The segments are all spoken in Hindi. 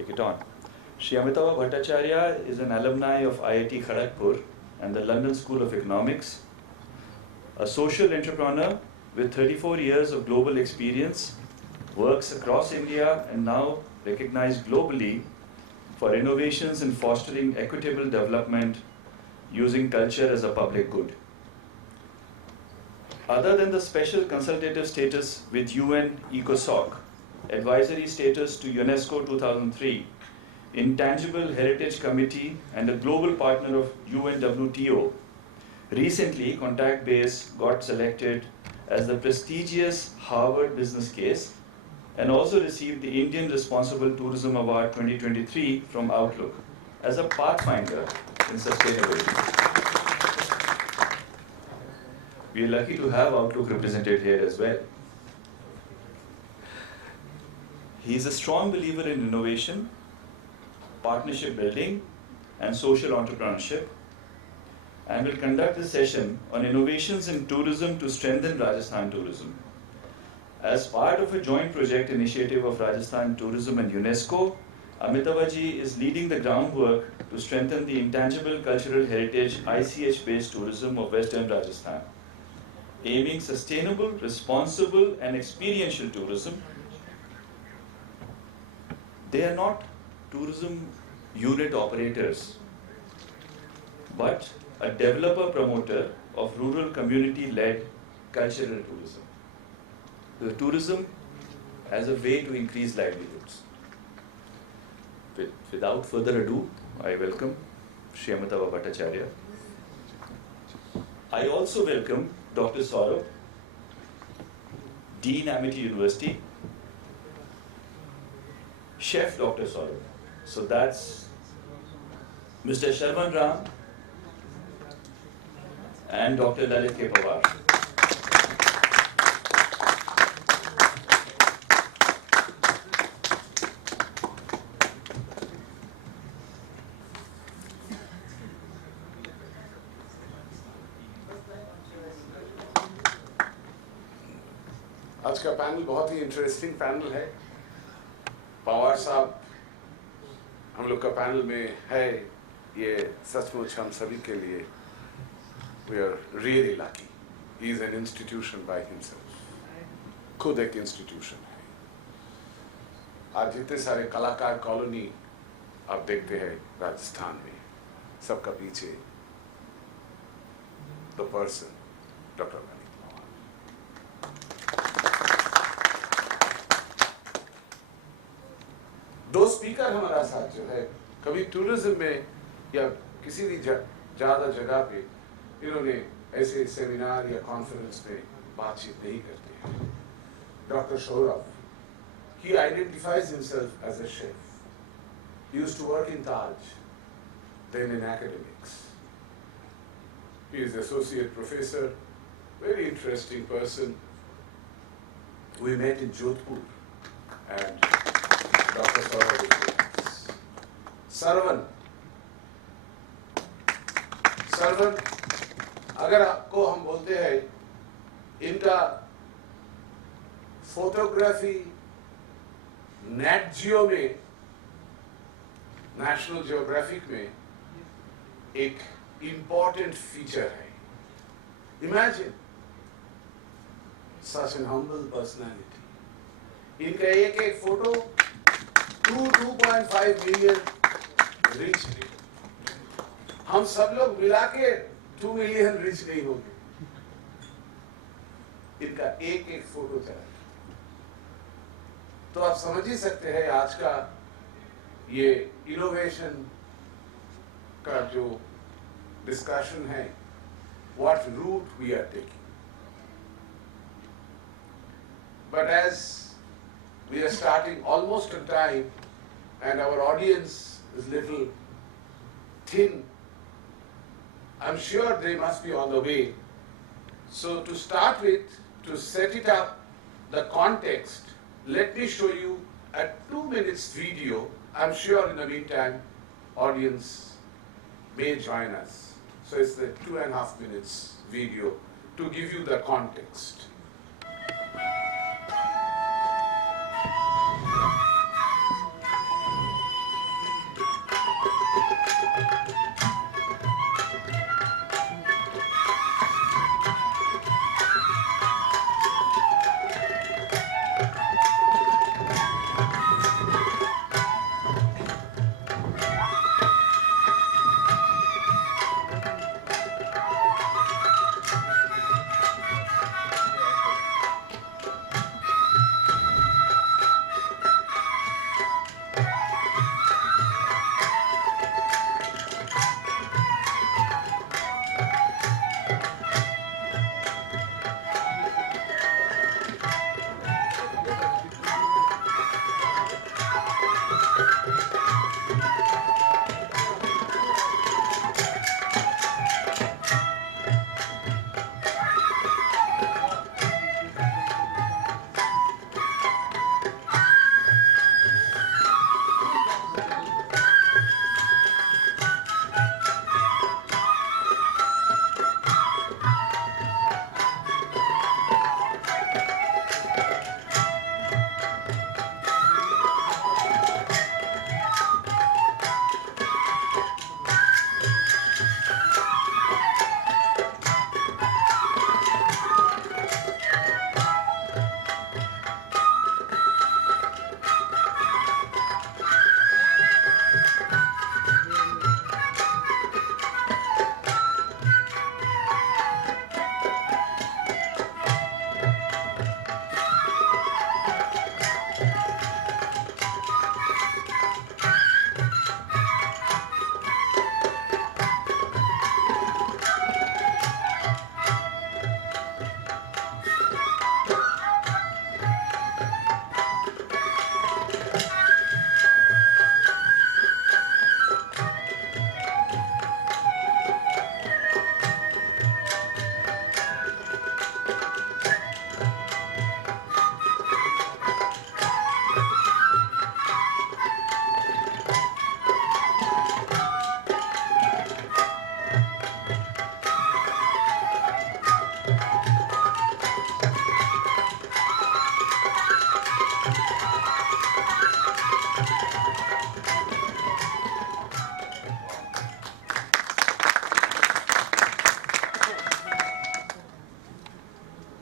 take it on. Shri Amitava Bhattacharya is an alumni of IIT Kharagpur and the London School of Economics, a social entrepreneur with 34 years of global experience, works across India and now recognized globally for innovations in fostering equitable development using culture as a public good. Other than the special consultative status with UN ECOSOC, advisory status to UNESCO 2003, Intangible Heritage Committee and a global partner of UNWTO, recently Contact Base got selected as the prestigious Harvard Business Case and also received the Indian Responsible Tourism Award 2023 from Outlook as a pathfinder in sustainability. We are lucky to have Outlook represented here as well. He is a strong believer in innovation, partnership building, and social entrepreneurship, and will conduct this session on innovations in tourism to strengthen Rajasthan tourism. As part of a joint project initiative of Rajasthan Tourism and UNESCO, Amitavaji is leading the groundwork to strengthen the intangible cultural heritage ICH-based tourism of Western Rajasthan, aiming sustainable, responsible, and experiential tourism. They are not tourism unit operators, but a developer promoter of rural community-led cultural tourism. The tourism as a way to increase livelihoods. Without further ado, I welcome Shri Amitava Bhattacharya. I also welcome Dr. Saurabh, Dean Amity University, Chef Dr. Saurabh. So that's Mr. Sharman Ram and Dr. Lalit K. Pawar. आज का पैनल बहुत ही इंटरेस्टिंग पैनल है। पवार साहब हम लोग का पैनल में है, ये सचमुच हम सभी के लिए we are really lucky. He is an institution by himself. खुद एक institution है। आज जितने सारे कलाकार कॉलोनी आप देखते हैं राजस्थान में, सबका पीछे the person, Dr. दो स्पीकर हमारा साथ जो है, कभी टूरिज्म में या किसी भी ज़्यादा जगह पे इन्होंने ऐसे सेमिनार या कॉन्फ्रेंस में बातचीत नहीं करते हैं। Doctor Saurabh, he identifies himself as a chef. He used to work in Taj, then in academics. He is associate professor, very interesting person. We met in Jodhpur and Dr. Saurabh, Sarvan, अगर आपको हम बोलते हैं इनका फोटोग्राफी नेट जियो में, नेशनल जियोग्राफिक में एक इम्पोर्टेंट फीचर है। Imagine such an humble personality. इनका एक एक फोटो 2.5 मिलियन रीच है। हम सब लोग मिला के 2 मिलियन रीच नहीं होंगे। इनका एक एक फोटो चला, तो आप समझ ही सकते हैं आज का ये इनोवेशन का जो डिस्कशन है, what route we are taking. But as we are starting almost on time and our audience is little thin, I'm sure they must be on the way. So to start with, to set it up, the context, let me show you a 2 minutes video. I'm sure in the meantime, audience may join us. So it's the 2.5 minutes video to give you the context.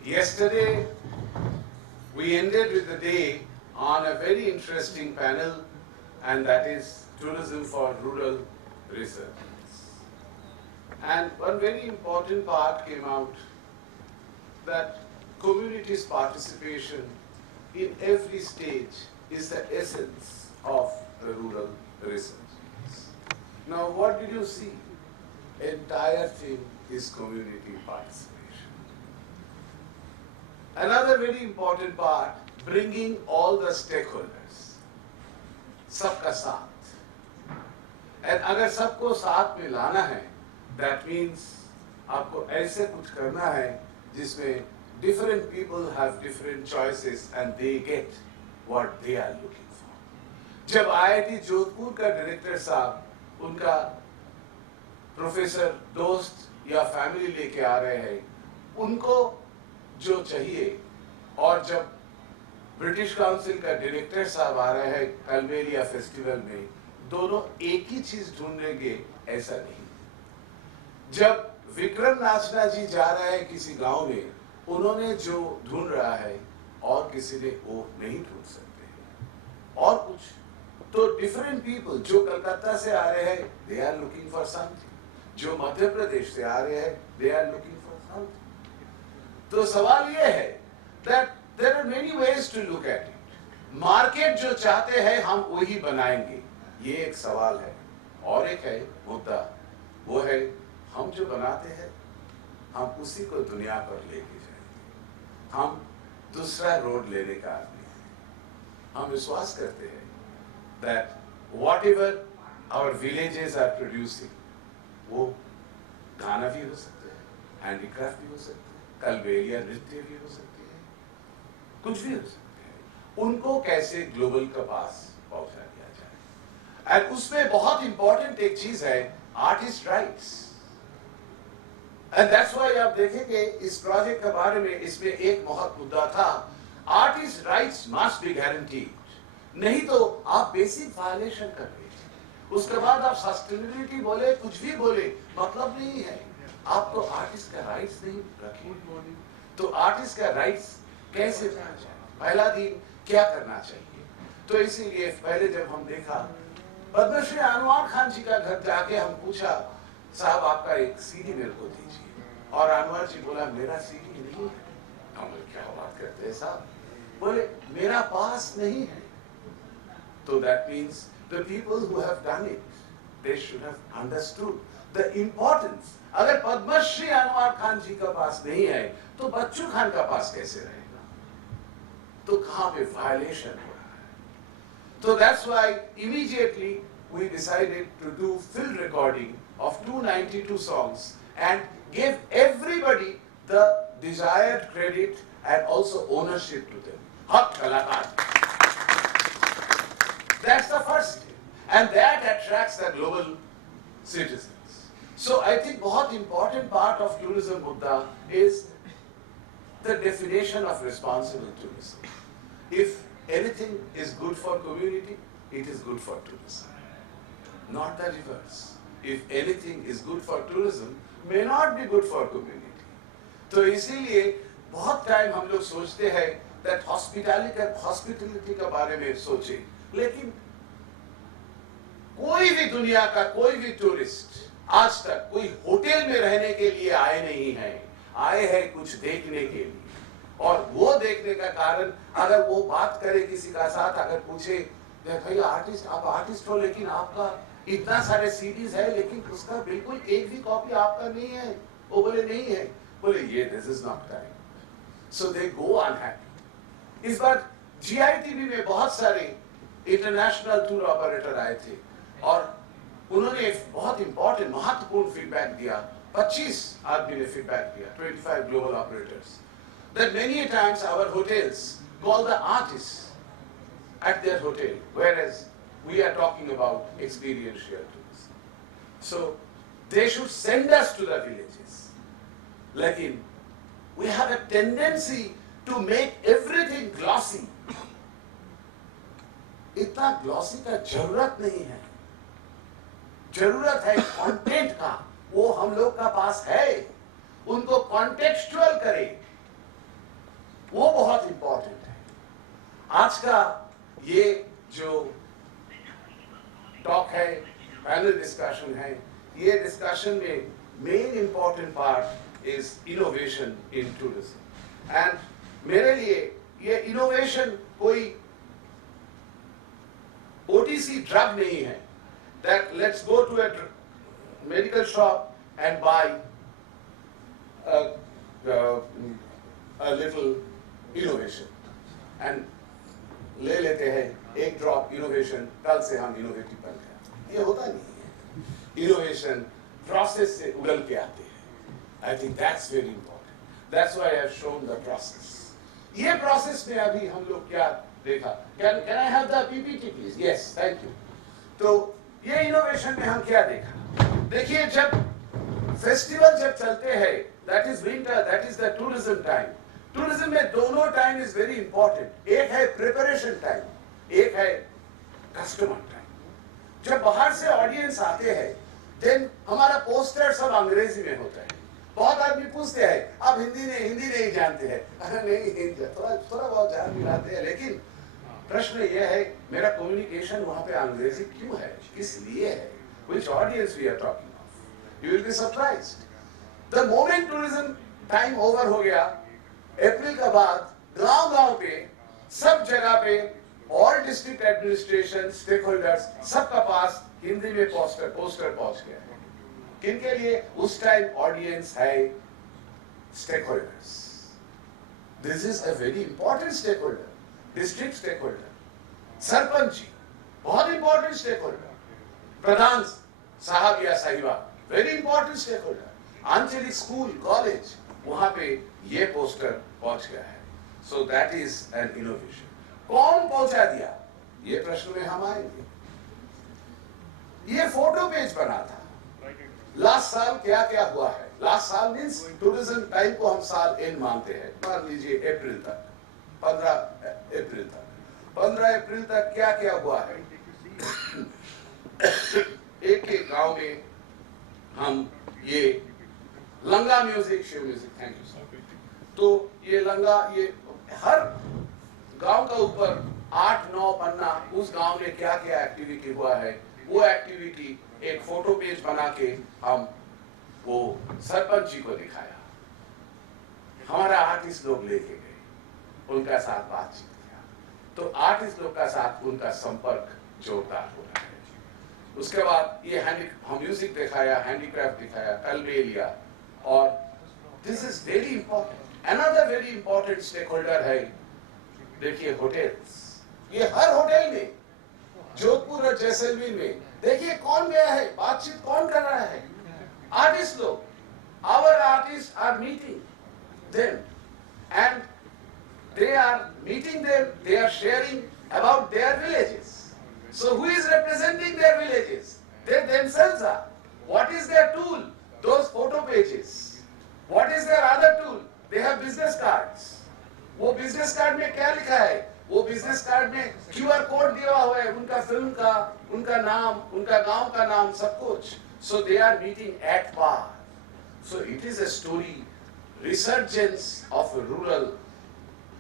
Yesterday, we ended with the day on a very interesting panel, and that is tourism for rural research. And one very important part came out, that community's participation in every stage is the essence of the rural research. Now, what did you see? Entire thing is community participation. Another very important part, bringing all the stakeholders, सबका साथ. And अगर सबको साथ में लाना है, that means आपको ऐसे कुछ करना है जिसमें different people have different choices and they get what they are looking for. जब IIT जोधपुर का डायरेक्टर साहब उनका प्रोफेसर दोस्त या फैमिली लेके आ रहे हैं, उनको जो चाहिए, और जब ब्रिटिश काउंसिल का डायरेक्टर साहब आ रहे हैं कलमेलिया फेस्टिवल में, दोनों एक ही चीज ढूंढेंगे ऐसा नहीं. जब विक्रम नाचना जी जा रहे हैं किसी गांव में, उन्होंने जो ढूंढ रहा है और किसी ने वो नहीं ढूंढ सकते हैं. और कुछ तो डिफरेंट पीपल जो कलकत्ता से आ रहे हैं, they are looking for something. जो मध्य प्रदेश से आ रहे हैं, they are looking for something. तो सवाल ये है that there are many ways to look at it. Market जो चाहते हैं हम वही बनाएंगे, ये एक सवाल है. और एक है मुद्दा, वो है हम जो बनाते हैं हम उसी को दुनिया पर लेके जाएंगे. हम दूसरा रोड लेने का आदमी है. हम विश्वास करते हैं that whatever our villages are producing, वो गाना भी हो सकते हैं, हैंडीक्राफ्ट भी हो सकते हैं, कलबेलिया नृत्य भी हो सकते हैं, कुछ भी हो सकते हैं. उनको कैसे ग्लोबल के पास पहुंचा दिया जाए. और उसमें बहुत इंपॉर्टेंट एक चीज है, artist rights. And that's why आप देखेंगे इस प्रोजेक्ट के बारे में, इसमें एक बहुत मुद्दा था, artist rights must be guaranteed. नहीं तो आप बेसिक वायलेशन कर रहे हैं. उसके बाद आप सस्टेनेबिलिटी बोले, कुछ भी बोले, मतलब नहीं है. आप तो आर्टिस्ट का राइट्स नहीं रखे. तो आर्टिस्ट का राइट्स कैसे पाया जाए, पहला दिन क्या करना चाहिए. तो इसीलिए पहले जब हम देखा, पद्मश्री अनवर खान जी का घर जाके हम पूछा, साहब आपका एक सीडी मेरे को दीजिए. और अनवर जी बोला मेरा सीडी नहीं है. हम क्या बात करते हैं साहब, बोले मेरा पास नहीं है. So that means the people who have done it, they should have understood the importance. अगर पद्मश्री अनवर खान जी का पास नहीं है, तो बच्चू खान का पास कैसे रहेगा. तो कहाँ पे वायलेशन हो रहा है. So that's why immediately we decided to do field recording of 292 songs and give everybody the desired credit and also ownership to them. हक कलाकार. That's the first thing, and that attracts the global citizens. So I think बहुत important part of tourism मुद्दा is the definition of responsible tourism. If anything is good for community, it is good for tourism, not the reverse. If anything is good for tourism, may not be good for community. तो इसीलिए बहुत टाइम हम लोग सोचते हैं that hospitality का बारे में सोचे, लेकिन कोई भी दुनिया का कोई भी टूरिस्ट आज तक कोई होटल में रहने के लिए आए नहीं है. आए हैं कुछ देखने के लिए. और वो देखने का कारण, अगर वो बात करे किसी का साथ, अगर पूछे भैया आर्टिस्ट, आप आर्टिस्ट हो लेकिन आपका इतना सारे सीरीज है, लेकिन उसका बिल्कुल एक भी कॉपी आपका नहीं है. वो बोले नहीं है. बोले ये this is not time. So they go unhappy. इस बार जीआईटीवी में बहुत सारे इंटरनेशनल टूर ऑपरेटर आए थे और उन्होंने बहुत इंपॉर्टेंट महत्वपूर्ण फीडबैक दिया. 25 आदमी ने फीडबैक दिया, 25 global operators, that many times our hotels call the artists at their hotel, whereas we are talking about experiential tourism. So they should send us to the villages. Lekin we have a tendency to make everything glossy. इतना ग्लॉसी का जरूरत नहीं है. जरूरत है कंटेंट का. वो हम लोग का पास है. उनको कॉन्टेक्सचुअल करे. वो बहुत इंपॉर्टेंट है। आज का ये जो टॉक है, पैनल डिस्कशन है, ये डिस्कशन में main important part is innovation in tourism. And मेरे लिए ये इनोवेशन कोई OTC ड्रग नहीं है, that let's go to a medical shop and buy a little innovation and ले लेते हैं एक ड्रॉप इनोवेशन, कल से हम इनोवेटिव बन गए। ये होता नहीं है। इनोवेशन प्रोसेस से उगल के आते हैं। I think that's very important. That's why I have shown the process. ये प्रोसेस में अभी हम लोग क्या देखा? Can I have the PPT please? Yes, thank you. तो ये इनोवेशन में हम क्या देखा? देखिए, जब फेस्टिवल जब चलते हैं, that is winter, that is the tourism time. Tourism में दोनों टाइम इज वेरी इंपॉर्टेंट। एक है प्रिपरेशन टाइम, एक है कस्टमर टाइम। जब बाहर से ऑडियंस आते हैं, देन हमारा पोस्टर सब अंग्रेजी में होता है। बहुत आदमी पूछते हैं, आप हिंदी नहीं जानते हैं? नहीं, हिंदी थोड़ा बहुत जान भी लाते हैं, लेकिन प्रश्न यह है, मेरा कम्युनिकेशन वहां पे अंग्रेजी क्यों है, किस लिए है? Which audience we are talking of? You will be surprised. The moment tourism time over हो गया, अप्रैल के बाद गांव-गांव पे, सब जगह पे, all district administration, stake holders, सबका पास हिंदी में पोस्टर पहुंच गया है। किनके लिए? उस टाइम ऑडियंस है stakeholders. This is a very important stake holder, district stakeholder, sarpanch ji बहुत इंपॉर्टेंट स्टेक होल्डर, प्रधान साहब या साहिबा वेरी इंपॉर्टेंट स्टेक होल्डर, आंचलिक स्कूल कॉलेज, वहां पे ये पोस्टर पहुंच गया है। So that is an innovation. कौन पहुंचा दिया, ये प्रश्न में हम आएंगे। ये फोटो पेज बना था। लास्ट साल क्या क्या हुआ है? लास्ट साल मीन्स टूरिज्म टाइम को हम साल एंड मानते हैं, मान लीजिए अप्रैल तक, 15 अप्रैल तक। 15 अप्रैल तक क्या क्या हुआ है? एक गांव में हम ये Langa music, Shiv music, thank you sir. तो ये लंगा, ये हर गांव का ऊपर 8-9 पन्ना, उस गांव में क्या क्या एक्टिविटी हुआ है, वो एक्टिविटी एक फोटो पेज बना के हम वो सरपंच जी को दिखाया। हमारा आर्टिस्ट लोग लेके गए, उनका साथ बातचीत किया, तो आर्टिस्ट लोग का साथ उनका संपर्क जोरदार हो रहा है। उसके बाद ये हम म्यूजिक दिखाया, हैंडीक्राफ्ट दिखाया, कलबेलिया, और this is very important. Another very important stake holder है, देखिए होटल्स। ये हर होटल में, जोधपुर और जैसलमेर में देखिए कौन गया है, बातचीत कौन कर रहा है? आर्टिस्ट लोग। Our artist are meeting them and they are meeting them, they are sharing about their villages. So who is representing their villages? They themselves are. What is their tool? Those photo pages. What is their other tool? They have business cards. वो business card में क्या लिखा है? वो business card में QR कोड दिया हुआ है, उनका फिल्म का, उनका नाम, उनका गांव का नाम, सब कुछ. So they are meeting at par. So it is a story, resurgence of a rural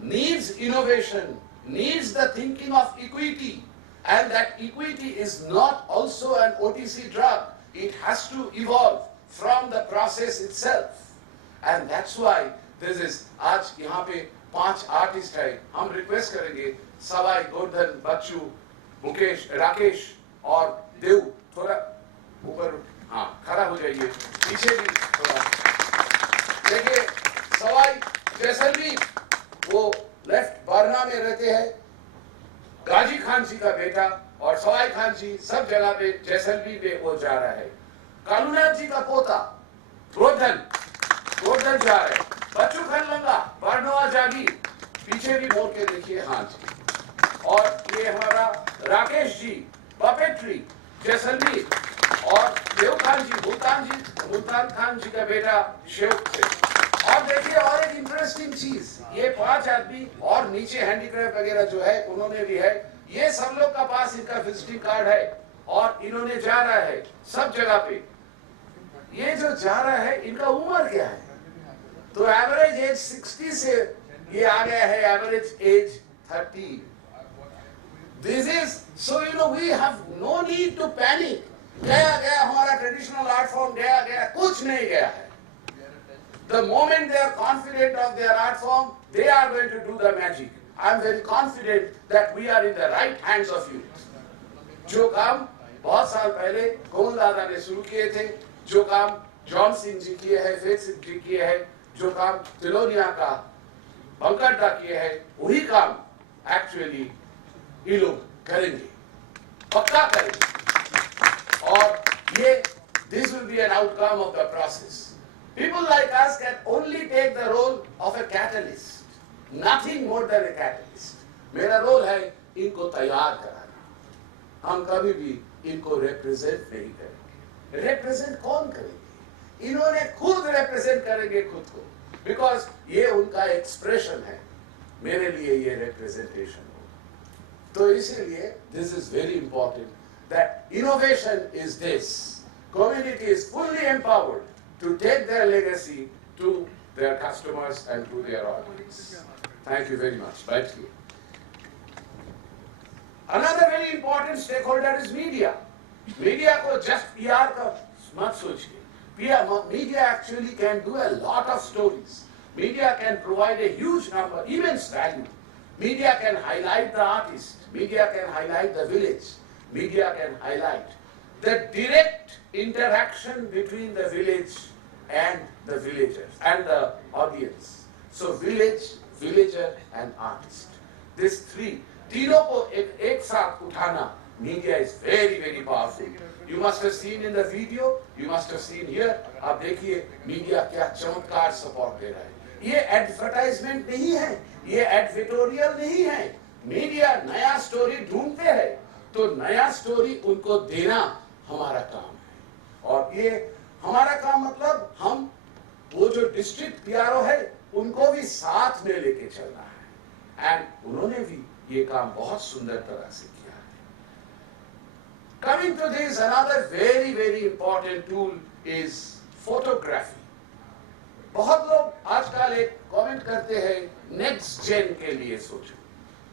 needs innovation, needs the thinking of equity, and that equity is not also an OTC drug. It has to evolve from the process itself, and that's why this is, आज यहाँ पे 5 आर्टिस्ट है, हम रिक्वेस्ट करेंगे सवाई, गोवर्धन, बच्चू, मुकेश, राकेश और देव, थोड़ा ऊपर, हाँ खड़ा हो जाइए, पीछे भी थोड़ा देखिए। सवाई जैसलमेर, वो लेफ्ट बरना में रहते हैं, गाजी खान जी का बेटा, और सवाई खान जी सब जगह पे जैसलमेर में वो जा रहा है। कालूनाथ जी का पोता गोवर्धन जा रहा है। बच्चू खनलंगा, बरनवा जागीर, पीछे भी मोड़ के देखिए, हाँ जी। और ये हमारा राकेश जी, पपेट्री, जैसलमेर, और देव खान जी, मुल्तान खान जी का बेटा शेव से। और देखिए और एक इंटरेस्टिंग चीज, ये 5 आदमी और नीचे हैंडीक्राफ्ट वगैरह जो है उन्होंने भी है, ये सब लोग का पास इनका विजिटिंग कार्ड है, और इन्होंने जा रहा है सब जगह पे। ये जो जा रहा है, इनका उम्र क्या है? तो एवरेज एज 60 से ये आ गया है average age 30. This is so we have no need to panic. गया हमारा ट्रेडिशनल आर्ट फॉर्म गया कुछ नहीं गया है. The moment they are confident of their art form, they are going to do the magic. I am very confident that we are in the right hands of you. जो काम बहुत साल पहले गोविंद दादा ने शुरू किए थे, जो काम जॉन सिंह जी किए हैं, फेथ सिंह जी किए हैं, जो काम तिलोनिया का बंकरटा किए हैं, वही काम एक्चुअली ये लोग करेंगे, पक्का करेंगे. और ये this will be an outcome of the process. People like us can only take the role of a catalyst, nothing more than a catalyst. मेरा रोल है इनको तैयार कराना. हम कभी भी इनको represent नहीं करेंगे. Represent कौन करेंगे? इन्होंने खुद represent करेंगे खुद को, because ये उनका expression है. मेरे लिए ये representation हो. तो इसीलिए this is very important that innovation is this. Community is fully empowered to take their legacy to their customers and to their audience. Thank you very much. Right here. Another very important stakeholder is media. Media को just PR का मत सोचिए. Media actually can do a lot of stories. Media can provide a huge number, immense value. Media can highlight the artist. Media can highlight the village. Media can highlight the direct interaction between the village and the villagers and the audience. So village, villager and artist. These three, तीनों को एक साथ उठाना, media is very very powerful. You must have seen in the video, you must have seen here. आप देखिए media क्या चमत्कार support दे रहा है. ये advertisement नहीं है, ये advertorial नहीं है. मीडिया नया स्टोरी ढूंढते हैं, तो नया स्टोरी उनको देना हमारा काम है. और ये हमारा काम मतलब हम वो जो डिस्ट्रिक्ट पीआरओ है उनको भी साथ में लेके चलना है. एंड उन्होंने भी ये काम बहुत सुंदर तरह से किया है. Coming to this, another very very important tool is photography. बहुत लोग आजकल एक कमेंट करते हैं नेक्स्ट जेन के लिए सोचो.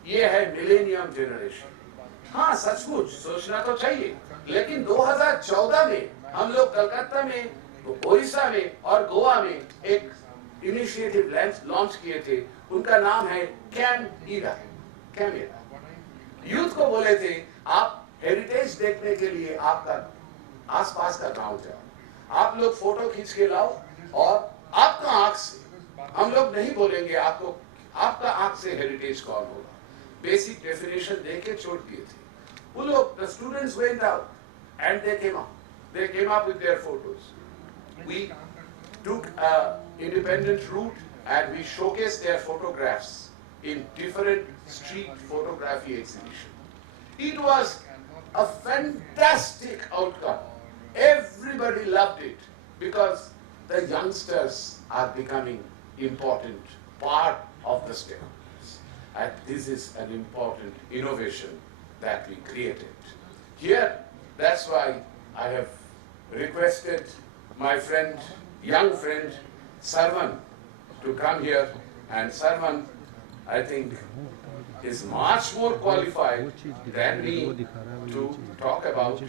ये है मिलेनियम जनरेशन. हाँ, सचमुच सोचना तो चाहिए, लेकिन 2014 में हम लोग कलकत्ता में, ओडिशा में और गोवा में एक इनिशिएटिव लॉन्च किए थे. उनका नाम है कैमेरा. यूथ को बोले थे आप हेरिटेज देखने के लिए आपका आसपास का गांव जाओ, आप लोग फोटो खींच के लाओ और आपका आंख से, हम लोग नहीं बोलेंगे आपको आपका आंख से हेरिटेज कौन होगा. बेसिक डेफिनेशन देके छोड़ दिए थे. वो लोग, the students went out and they came up with their photos. We took an independent route and we showcased their photographs in different street photography exhibition. It was a fantastic outcome. Everybody loved it because the youngsters are becoming important part of the stakeholders. And this is an important innovation that we created. Here, that's why I have requested my friend, young friend, Sarvan, to come here. And Sarvan, I think, is much more qualified than me to talk about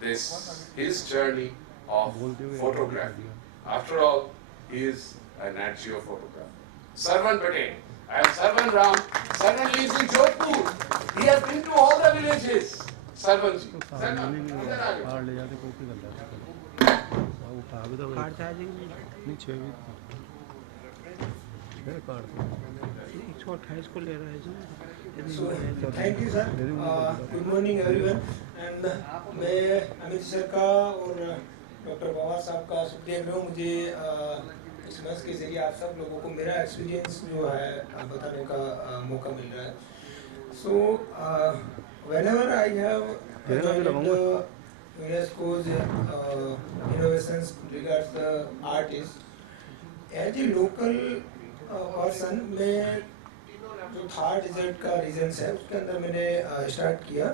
this, his journey of photography. After all, he is a Nat Geo photographer. Sarvan Patel. And Sarvan Ram. Sarvan lives in Jodhpur. He has been to all the villages. Sarvan ji. Sarvan, इधर आ जाओ. Thank you sir. Good morning everyone. And मैं अमित सर का और डॉक्टर पवार साहब का शुक्रिया करूँ. मुझे इस मंच के जरिए आप सब लोगों को मेरा एक्सपीरियंस जो है बताने का मौका मिल रहा है. सो whenever I have joined UNESCO's innovations regards the artists, as a local person में जो थर्ड रिजल्ट का रीजन्स है उसके अंदर मैंने स्टार्ट किया.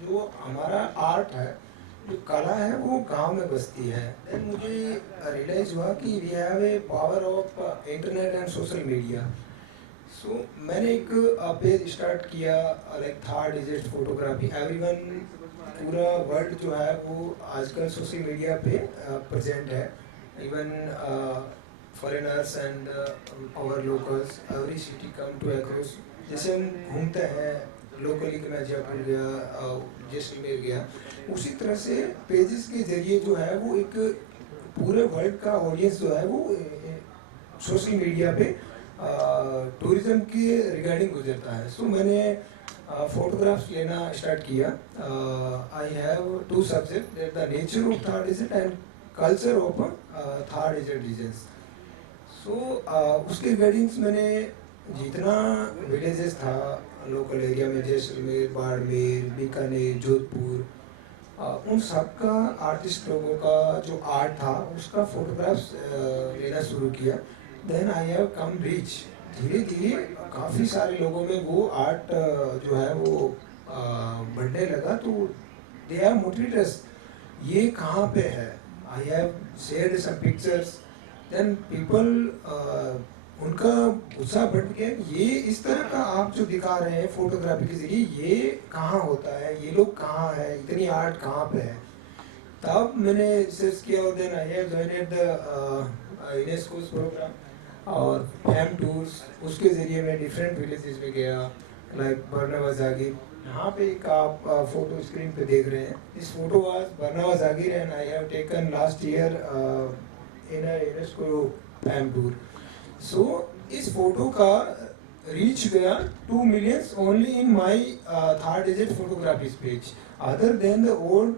जो हमारा आर्ट है, जो कला है, वो गांव में बसती है. देन मुझे रियलाइज हुआ कि we have a power of internet and social media. So मैंने एक पेज स्टार्ट किया like third digit photography. Everyone, पूरा वर्ल्ड जो है वो आजकल सोशल मीडिया पे प्रेजेंट है। Even foreigners and our locals, every city come to across. जैसे हम घूमते हैं लोकली, कि मैं जयपुर गया, जैसलमेर गया, उसी तरह से पेजेस के जरिए जो है वो एक पूरे वर्ल्ड का ऑडियंस जो है वो सोशल मीडिया पे टूरिज्म के रिगार्डिंग गुजरता है। सो मैंने फोटोग्राफ्स लेना स्टार्ट किया। I have two subject, the nature of third digit and culture of third digit regions. So उसके रिगार्डिंग्स मैंने जितना विलेजेस था लोकल एरिया में, जैसलमेर, बाड़मेर, बीकानेर, जोधपुर, उन सब का आर्टिस्ट लोगों का जो आर्ट था उसका फोटोग्राफ्स लेना शुरू किया। Then I have come reach. धीरे धीरे काफ़ी सारे लोगों में वो आर्ट जो है वो बढ़ने लगा। तो दे हैव मोटिवेटेड अस, ये कहाँ पे है। I have shared some pictures, then people, उनका उत्साह बढ़ गया। ये इस तरह का आप जो दिखा रहे हैं फोटोग्राफी के जरिए, ये कहाँ होता है, ये लोग कहाँ है, इतनी आर्ट कहाँ पे है। तब मैंने रिसर्च किया और then I have joined the UNESCO program और फैम टूर्स। उसके ज़रिए मैं डिफरेंट विलेजेस में गया, लाइक बरनावा जागीर। यहाँ पे एक आप फोटो स्क्रीन पे देख रहे हैं, इस photo was Barnawa Jagir and I have taken last year in a UNESCO fam tour. So इस फोटो का रीच गया 2 million only in my third digit photography page, other than the old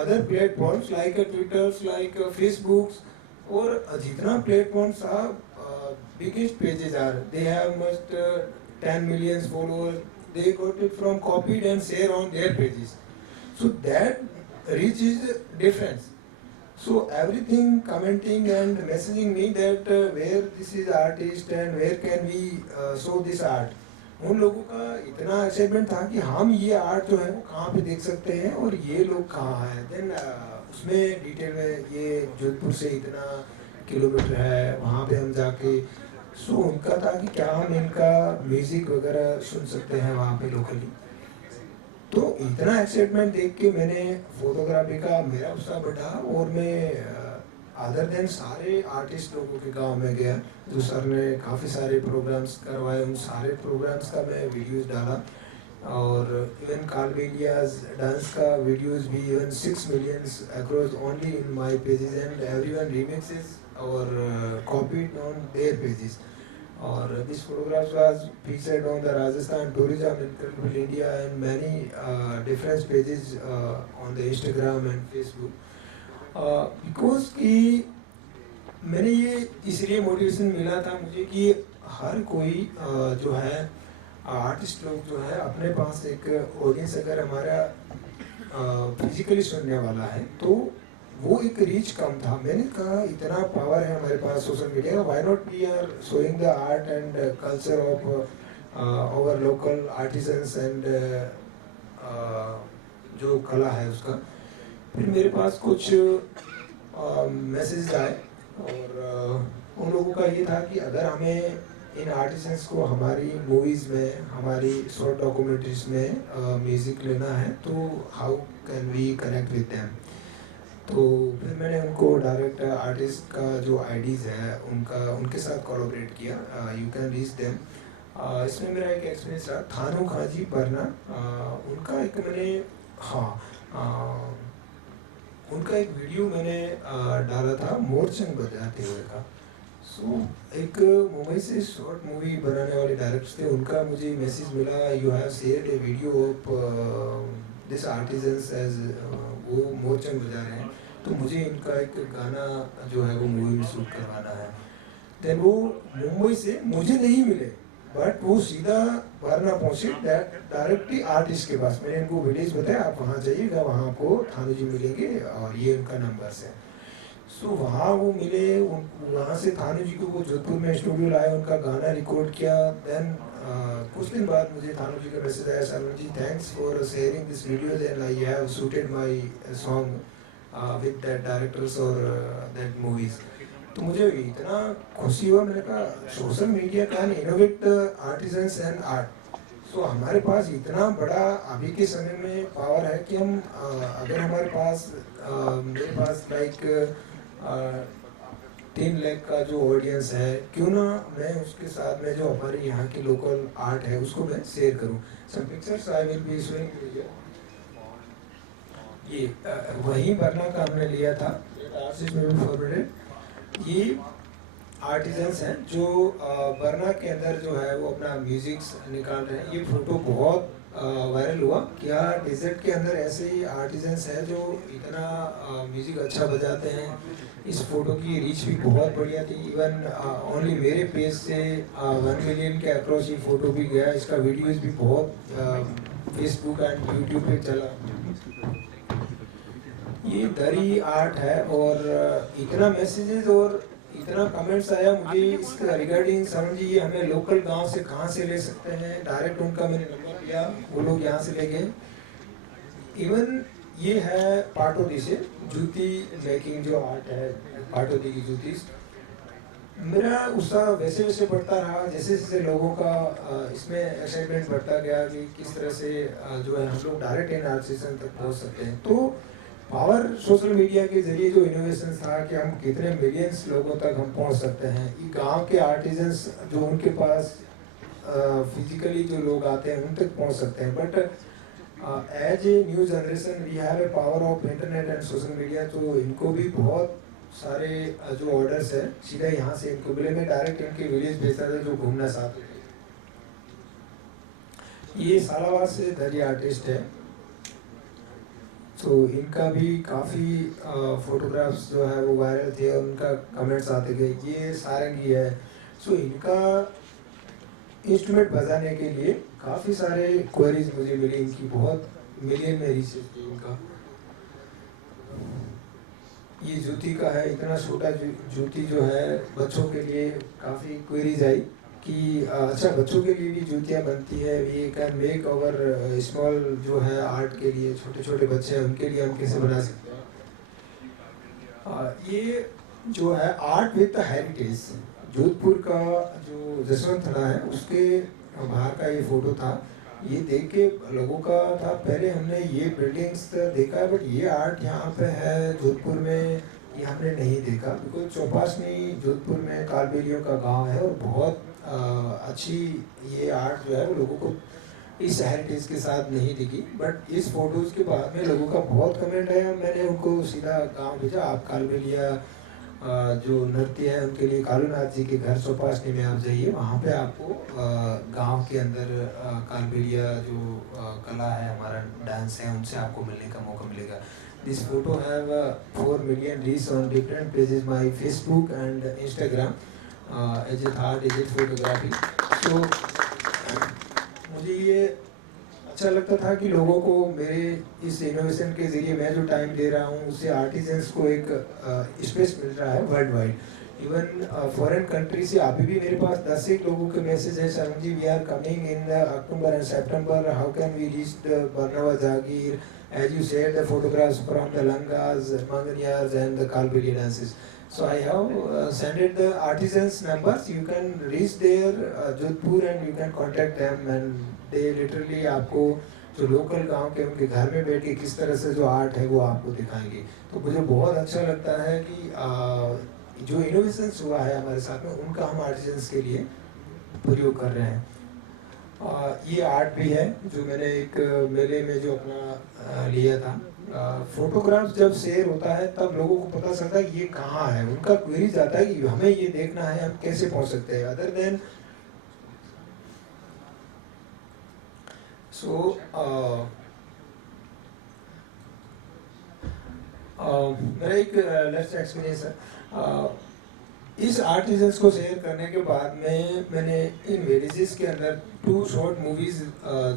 other platforms like Twitters, like Facebooks, और जितना प्लेटफॉर्म्स था biggest pages are, they have must 10 million followers, they got it from copied and share on their pages. So that reach is difference. So everything commenting and messaging me that where this is artist and where can we show this art. उन लोगों का इतना एक्साइटमेंट था कि हम ये आर्ट जो है वो कहाँ पे देख सकते हैं और ये लोग कहाँ हैं। देन उसमें डिटेल में ये जोधपुर से इतना किलोमीटर है, वहाँ पे हम जाके, सो उनका था कि क्या हम इनका म्यूजिक वगैरह सुन सकते हैं वहाँ पे लोकली। तो इतना एक्साइटमेंट देख के मैंने फोटोग्राफी का मेरा उत्साह बढ़ा और मैं अदर देन सारे आर्टिस्ट लोगों के गांव में गया। जो सर ने काफ़ी सारे प्रोग्राम्स करवाए, उन सारे प्रोग्राम्स का मैं वीडियोस डाला। और इवन कालबेलियाज डांस का वीडियोस भी even 6 million across only in my pages and everyone remixes और कॉपीड ऑन देयर पेजेस। और this photographs was featured on the Rajasthan tourism incredible India and many different pages on the Instagram and Facebook. Because कि मैंने ये इसलिए मोटिवेशन मिला था मुझे कि हर कोई जो है आर्टिस्ट लोग जो है अपने पास एक ऑडियंस अगर हमारा फिजिकली सुनने वाला है तो वो एक रीच कम था। मैंने कहा इतना पावर है हमारे पास सोशल मीडिया का, why not we are showing the art and culture of our local artisans and जो कला है उसका। फिर मेरे पास कुछ मैसेज आए और उन लोगों का ये था कि अगर हमें इन आर्टिसंस को हमारी मूवीज़ में, हमारी शॉर्ट डॉक्यूमेंट्रीज में म्यूज़िक लेना है तो how can we connect with them. तो फिर मैंने उनको डायरेक्ट आर्टिस्ट का जो आईडीज़ है उनके साथ कोलैबोरेट किया, यू कैन रीच देम। इसमें मेरा एक एक्सपीरियंस रहा, थानू खाजी बरना, उनका एक मैंने उनका एक वीडियो मैंने डाला था मोरचंग बजाते हुए का। सो एक मुंबई से शॉर्ट मूवी बनाने वाले डायरेक्टर्स थे, उनका मुझे मैसेज मिला, you have shared a video of this artisans as वो मोरचंग बजा रहे हैं, तो मुझे इनका एक गाना जो है वो मूवी में शूट करवाना है। देन वो मुंबई से मुझे नहीं मिले बट वो सीधा वारणा पहुँचे डायरेक्टली आर्टिस्ट के पास। मैंने इनको वीडियोज बताया, आप वहाँ जाइएगा, वहाँ आपको थानू जी मिलेंगे और ये उनका नंबर है। सो वहाँ वो मिले, वहाँ से थानू जी को वो जोधपुर में स्टूडियो लाए, उनका गाना रिकॉर्ड किया। देन कुछ दिन बाद मुझे थानू जी का मैसेज आया, sir ji thanks for sharing this videos and I have shooted my song with that directors और दैट मूवीज़। तो मुझे इतना खुशी हुआ, मैंने कहा social media can innovate artisans and art. So हमारे पास इतना बड़ा अभी के समय में पावर है कि हम अगर हमारे पास मेरे पास लाइक 3 लाख का जो ऑडियंस है, क्यों ना मैं उसके साथ में जो हमारे यहाँ की लोकल आर्ट है उसको मैं शेयर करूँ। Some pictures I will be showing. ये वही बरना का हमने लिया था, ये आर्टिजन्स हैं जो बरना के अंदर जो है वो अपना म्यूजिक निकाल रहे हैं। ये फोटो बहुत वायरल हुआ। क्या डेजर्ट के अंदर ऐसे ही आर्टिजन्स हैं जो इतना म्यूजिक अच्छा बजाते हैं। इस फोटो की रीच भी बहुत बढ़िया थी। इवन ओनली मेरे पेज से 1 मिलियन के अक्रॉस ये फोटो भी गया। इसका वीडियोस भी बहुत फेसबुक एंड यूट्यूब पे चला। ये दरी आर्ट है और इतना मैसेजेस और इतना कमेंट्स आया मुझे इसका रिगार्डिंग। सर जी ये हमें लोकल गांव से कहाँ से ले सकते हैं, डायरेक्ट उनका मैंने नंबर लिया, वो लोग यहाँ से ले गए। इवन ये है पाटोदी से जूती मेकिंग जो आर्ट है, पाटोदी की जूती। मेरा उत्साह वैसे वैसे बढ़ता रहा जैसे जैसे लोगों का इसमें एक्साइटमेंट बढ़ता गया कि किस तरह से जो है हम लोग डायरेक्ट इन आर्ट सेशन तक पहुँच सकते हैं। तो पावर सोशल मीडिया के जरिए जो इनोवेशन था कि हम कितने मिलियंस लोगों तक हम पहुंच सकते हैं। ये गांव के आर्टिजन्स जो उनके पास फिजिकली जो लोग आते हैं उन तक पहुंच सकते हैं। But as a new generation we have a power of internet and social media. तो इनको भी बहुत सारे जो ऑर्डर्स है सीधा यहाँ से इनको मिले। मैं डायरेक्ट इनके वीडियोज भेजता था जो घूमना चाहते थे। ये सालावार से दरी आर्टिस्ट है। तो इनका भी काफ़ी फोटोग्राफ्स जो है वो वायरल थे और उनका कमेंट्स आते गए। ये सारंगी है। सो इनका इंस्ट्रूमेंट बजाने के लिए काफ़ी सारे क्वेरीज मुझे मिली। इनकी बहुत मिलियन में रीच थी इनका। ये जूती का है, इतना छोटा जूती जो है बच्चों के लिए काफ़ी क्वेरीज आई कि अच्छा बच्चों के लिए भी जूतियाँ बनती है। We can make our small जो है आर्ट के लिए, छोटे छोटे बच्चे हैं उनके लिए हम कैसे बना सकते हैं। ये जो है आर्ट विद हेरिटेज, जोधपुर का जो जसवंत थड़ा है उसके बाहर का ये फोटो था। ये देख के लोगों का था, पहले हमने ये बिल्डिंग्स देखा है बट ये आर्ट यहाँ पे है जोधपुर में ये हमने नहीं देखा। बिकॉज चौपासनी जोधपुर में कालबेलियों का गांव है और बहुत अच्छी ये आर्ट जो है वो लोगों को इस हेरिटेज के साथ नहीं दिखी। बट इस फोटोज़ के बाद में लोगों का बहुत कमेंट आया। मैंने उनको सीधा गांव भेजा, आप कालबेलिया जो नृत्य है उनके लिए कालूनाथ जी के घर चौपासनी में आप जाइए, वहाँ पे आपको गांव के अंदर कालबेलिया जो कला है हमारा डांस है उनसे आपको मिलने का मौका मिलेगा। This photo have 4 million reach on different pages my Facebook and Instagram as a thought as a photography. So मुझे ये अच्छा लगता था कि लोगों को मेरे इस इनोवेशन के जरिए मैं जो टाइम दे रहा हूँ उससे आर्टिजन्स को एक स्पेस मिल रहा है world wide. Even foreign country से अभी भी मेरे पास 10 एक लोगों के मैसेज है, Sharan ji we are coming in October and September, how can we reach the Barnawa Jagir, as you said the photographs from the langas, manganiyars and the kalbeli dances. So I have sent the artisans numbers. You can reach their Jodhpur and you can contact them and they literally आपको जो लोकल गांव के उनके घर में बैठ के किस तरह से जो आर्ट है वो आपको दिखाएंगे। तो मुझे बहुत अच्छा लगता है कि जो इनोवेशंस हुआ है हमारे साथ में उनका हम आर्टिजन्स के लिए प्रयोग कर रहे हैं। ये आर्ट भी है जो मैंने एक मेले में जो अपना लिया था। फोटोग्राफ्स जब शेयर होता है तब लोगों को पता चलता है कि ये कहाँ है। उनका क्वेरी जाता है कि हमें ये देखना है, हम कैसे पहुँच सकते हैं। अदर देन सो मेरा एक लास्ट एक्सपीरियंस है। इस आर्टिजन्स को शेयर करने के बाद में मैंने इन विलेजेस के अंदर 2 शॉर्ट मूवीज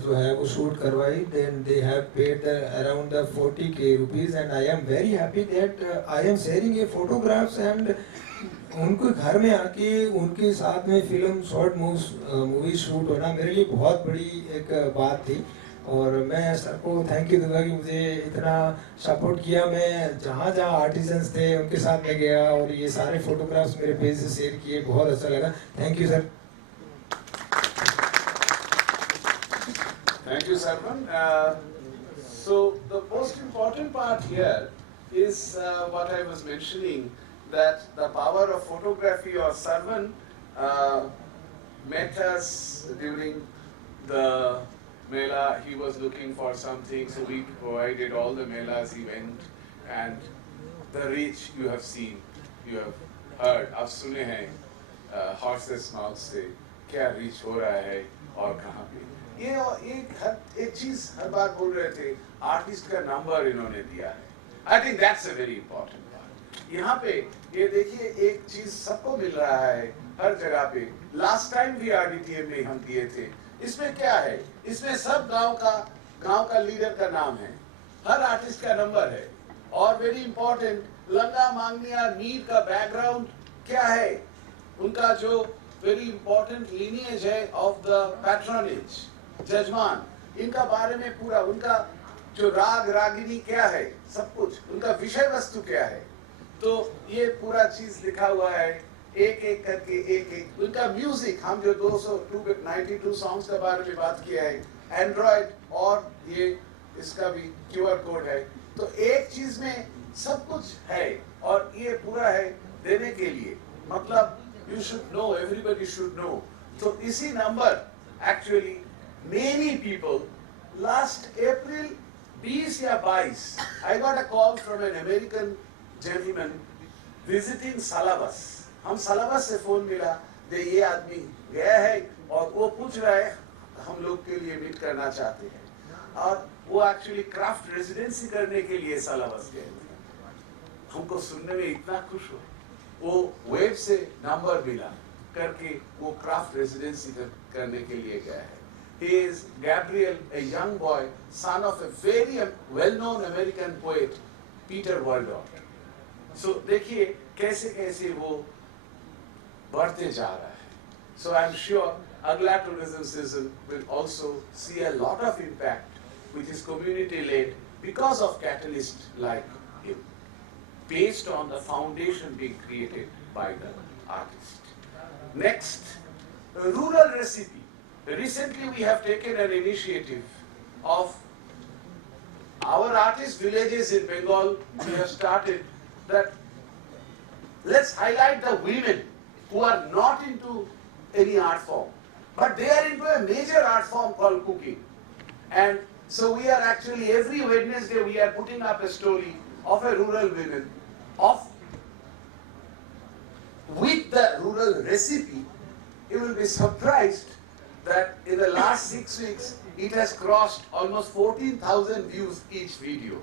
जो है वो शूट करवाई। Then they have paid around 40K rupees and I am very happy that I am sharing ये फोटोग्राफ्स एंड उनको घर में आके उनके साथ में फिल्म शॉर्ट मूवी शूट होना मेरे लिए बहुत बड़ी एक बात थी। और मैं सर को थैंक यू दूंगा कि मुझे इतना सपोर्ट किया। मैं जहाँ जहाँ आर्टिजन्स थे उनके साथ में गया और ये सारे फोटोग्राफ्स मेरे पेज से शेयर किए, बहुत अच्छा लगा। Thank you sir. Thank you, Sarvan. So the most important part here is what I was mentioning, that the power of photography. Or Sarvan met us during the Mela. He was looking for something, so we provided all the Melas he went, and the reach you have seen, you have heard, आप सुने हैं horses mouth से क्या reach हो रहा है और कहाँ पे। ये एक चीज हर बार बोल रहे थे, आर्टिस्ट का नंबर इन्होंने दिया है। I think that's a very important part. यहाँ पे ये देखिए एक चीज सबको मिल रहा है हर जगह पे। लास्ट टाइम भी आरडीटीएम में हम दिए थे। इसमें क्या है, इसमें सब गांव का लीडर का नाम है, हर आर्टिस्ट का नंबर है, और वेरी इंपॉर्टेंट लंगा मांगनिया मीर का बैकग्राउंड क्या है, उनका जो वेरी इंपॉर्टेंट लीनिएज है ऑफ द पैट्रोनेज, जजमान, इनका बारे में पूरा, उनका जो राग रागिनी क्या है, सब कुछ, उनका विषय वस्तु क्या है, तो ये पूरा चीज लिखा हुआ है एक एक करके। एक उनका म्यूजिक, हम जो 292 सॉन्ग्स के बारे में बात किया है, एंड्रॉइड और ये इसका भी क्यूआर कोड है, तो एक चीज में सब कुछ है और ये पूरा है देने के लिए। मतलब you should know, everybody should know. So इसी number actually many people last April 20 या 22 I got a call from an American gentleman visiting Salabas. हम Salabas से फोन मिला, दे ये आदमी गया है और वो पूछ रहा है हम लोग के लिए मीट करना चाहते हैं, और वो एक्चुअली क्राफ्ट रेजिडेंसी करने के लिए Salabas गए थे। हमको सुनने में इतना खुश हुआ, वो वेब से नंबर मिला करके वो क्राफ्ट रेजिडेंसी करने के लिए गया है। He is Gabriel, a young boy, son of a very well-known American poet, Peter Waldorf. So देखिए कैसे कैसे वो बढ़ते जा रहा है। So I'm sure अगला tourism season will also see a lot of impact, which is community-led because of catalysts like him, based on the foundation being created by the artist. Next, rural recipe. Recently we have taken an initiative of our artist villages in Bengal. We have started that let's highlight the women who are not into any art form, but they are into a major art form called cooking. And so we are actually every Wednesday we are putting up a story of a rural women with the rural recipe. You will be surprised that in the last 6 weeks it has crossed almost 14,000 views each video,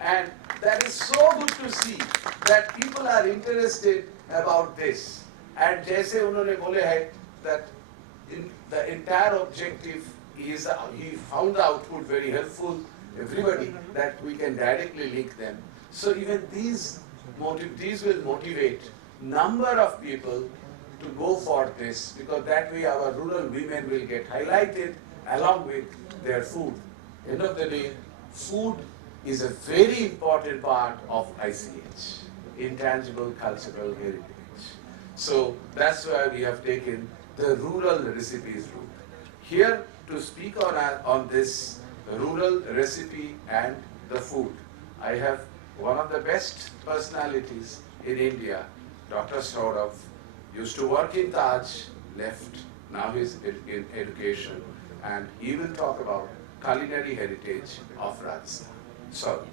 and that is so good to see that people are interested about this. And जैसे उन्होंने बोले है that in the entire objective is he found the output very helpful, everybody, that we can directly link them. So even these will motivate number of people to go for this, because that way our rural women will get highlighted along with their food. End of the day, food is a very important part of ICH, intangible cultural heritage. So that's why we have taken the rural recipes route. Here to speak on this rural recipe and the food, I have one of the best personalities in India, Dr. Saurav. Used to work in Taj, left, now he's in education, and he will talk about culinary heritage of Rajasthan. So.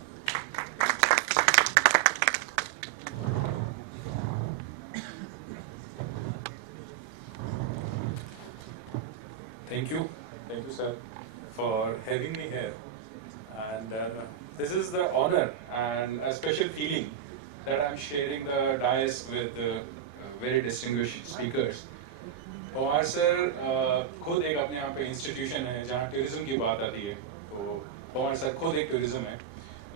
Thank you, sir, for having me here. And this is the honor and a special feeling that I'm sharing the dais with very distinguished speakers. Pawar sir खुद एक अपने यहाँ पे इंस्टीट्यूशन है जहाँ टूरिज्म की बात आती है, तो पवार सर खुद एक टूरिज्म है।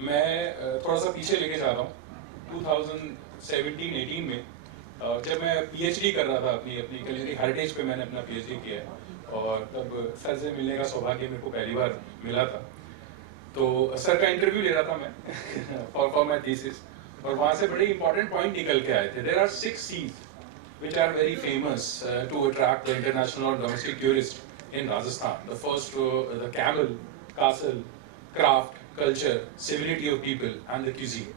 मैं थोड़ा सा पीछे लेके जाता हूँ। 2017-18 में जब मैं पीएचडी कर रहा था अपनी culinary heritage पे मैंने अपना पीएचडी किया है और तब सर से मिलने का सौभाग्य मेरे को पहली बार मिला था। तो सर का इंटरव्यू ले रहा था मैं फॉर माय थीसिस और वहाँ से बड़े इंपॉर्टेंट पॉइंट निकल के आए थे। There are 6 C's which are very famous to attract the international or domestic tourist in Rajasthan. The first, the camel, castle, craft, culture, civility of people, and the cuisine.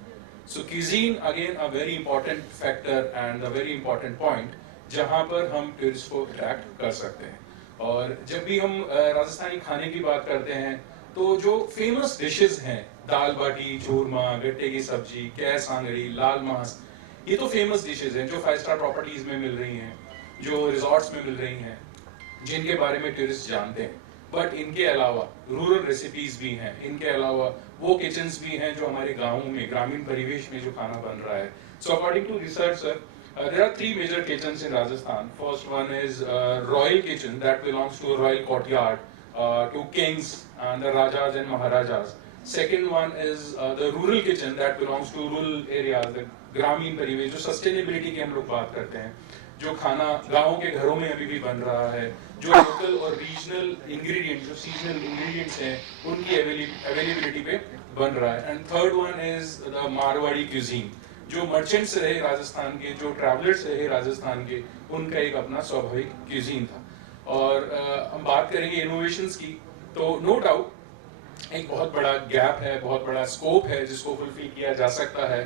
So cuisine again a very important factor and a very important point जहाँ पर हम टूरिस्ट को अट्रैक्ट कर सकते हैं। और जब भी हम राजस्थानी खाने की बात करते हैं तो जो फेमस डिशेस हैं, दाल बाटी चूरमा, गट्टे की सब्जी, कै सांगरी, लाल मांस, ये तो फेमस डिशेस हैं जो 5 स्टार प्रॉपर्टीज में मिल रही हैं, जो रिजॉर्ट्स में मिल रही हैं, जिनके बारे में टूरिस्ट जानते हैं। बट इनके अलावा रूरल रेसिपीज भी हैं, इनके अलावा वो किचन्स भी हैं जो हमारे गाँवों में, ग्रामीण परिवेश में जो खाना बन रहा है। So according to research sir, there are 3 major kitchens in Rajasthan. First one is royal kitchen that belongs to a royal courtyard, to kings and the rajas and maharajas. Second one is the rural kitchen that belongs to rural areas, the ग्रामीण परिवेश, जो सस्टेनेबिलिटी की हम लोग बात करते हैं, जो खाना गाँव के घरों में अभी भी बन रहा है, जो लोकल और रीजनल इंग्रेडिएंट्स, जो सीजनल इंग्रेडिएंट्स हैं, उनकी अवेलेबिलिटी पे बन रहा है। And third one is the Marwari cuisine, जो मर्चेंट्स रहे राजस्थान के, जो ट्रैवलर्स रहे राजस्थान के, उनका एक अपना स्वाभाविक क्यूजीन था। और हम बात करेंगे इनोवेशंस की, तो नो डाउट एक बहुत बड़ा गैप है, बहुत बड़ा स्कोप है जिसको फुलफिल किया जा सकता है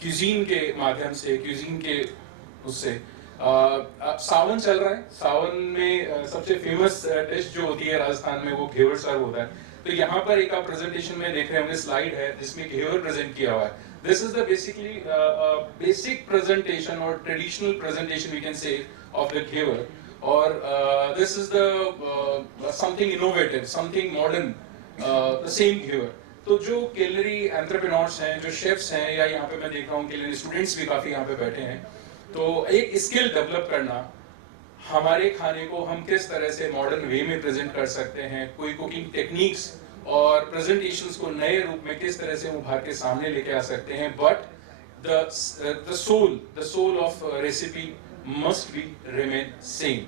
क्यूजीन के माध्यम से, क्यूजीन के उससे। सावन चल रहा है, सावन में सबसे फेमस डिश जो होती है राजस्थान में वो घेवर सर्व होता है। तो यहाँ पर एक आप प्रेजेंटेशन में देख रहे होंगे, स्लाइड है जिसमें घेवर प्रेजेंट किया हुआ है। This is the basically basic presentation or traditional presentation we can say of the ghevar, or this is the something innovative, something modern, the same ghevar. तो जो culinary entrepreneurs हैं, जो chefs हैं, या यहाँ पे मैं देख रहा हूँ culinary students भी काफी यहाँ पे बैठे हैं, तो एक skill develop करना, हमारे खाने को हम किस तरह से modern way में present कर सकते हैं, कोई cooking techniques और प्रेजेंटेशंस को नए रूप में किस तरह से उभार के सामने लेके आ सकते हैं। But the soul of recipe must be remain same.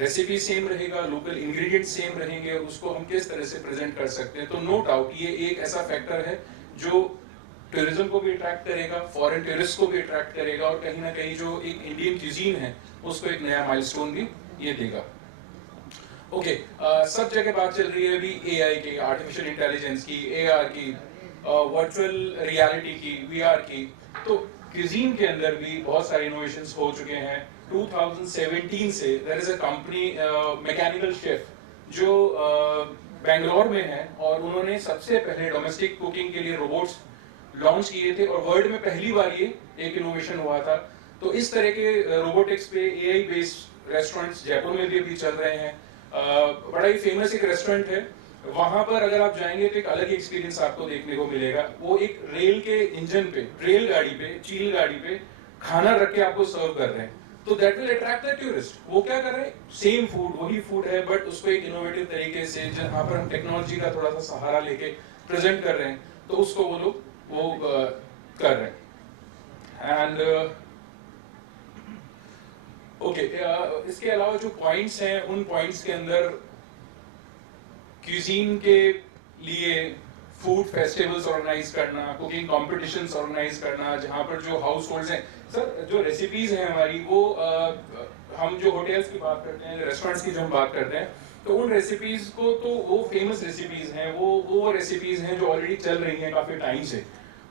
Recipe same रहेगा, लोकल इंग्रेडिएंट सेम रहेंगे, उसको हम किस तरह से प्रेजेंट कर सकते हैं। तो नो डाउट ये एक ऐसा फैक्टर है जो टूरिज्म को भी अट्रैक्ट करेगा, फॉरेन टूरिस्ट को भी अट्रैक्ट करेगा, और कहीं ना कहीं जो एक इंडियन क्यूजीन है उसको एक नया माइलस्टोन भी ये देगा। ओके, सब जगह बात चल रही है अभी एआई की, आर्टिफिशियल इंटेलिजेंस की, एआर की, वर्चुअल रियलिटी की, वीआर की। तो क्यूजीन के अंदर भी बहुत सारे इनोवेशंस हो चुके हैं। 2017 से there is a company mechanical chef जो बेंगलोर में है, और उन्होंने सबसे पहले डोमेस्टिक कुकिंग के लिए रोबोट्स लॉन्च किए थे, और वर्ल्ड में पहली बार ये एक इनोवेशन हुआ था। तो इस तरह के रोबोटिक्स पे एआई बेस्ड रेस्टोरेंट्स जयपुर में भी अभी चल रहे हैं। बड़ा ही फेमस एक रेस्टोरेंट है, वहां पर अगर आप जाएंगे तो एक अलग एक्सपीरियंस आपको देखने को मिलेगा। वो एक रेल के इंजन पे, रेल गाड़ी पे, चील गाड़ी पे खाना रख के आपको सर्व कर रहे हैं। तो that will attract the tourist. वो क्या कर रहे हैं, सेम फूड, वही फूड है, बट उसको एक इनोवेटिव तरीके से, जहां पर हम टेक्नोलॉजी का थोड़ा सा सहारा लेके प्रेजेंट कर रहे हैं, तो उसको वो लोग कर रहे हैं। एंड ओके, इसके अलावा जो पॉइंट्स हैं, उन पॉइंट्स के अंदर क्यूजीन के लिए फूड फेस्टिवल्स ऑर्गेनाइज करना, कुकिंग कॉम्पिटिशन्स ऑर्गेनाइज करना, जहाँ पर जो हाउस होल्ड्स हैं, सर जो रेसिपीज हैं हमारी, वो हम जो होटल्स की बात करते हैं, रेस्टोरेंट्स की जो हम बात करते हैं, तो उन रेसिपीज को, तो वो फेमस रेसिपीज हैं, वो रेसिपीज हैं जो ऑलरेडी चल रही हैं काफी टाइम से।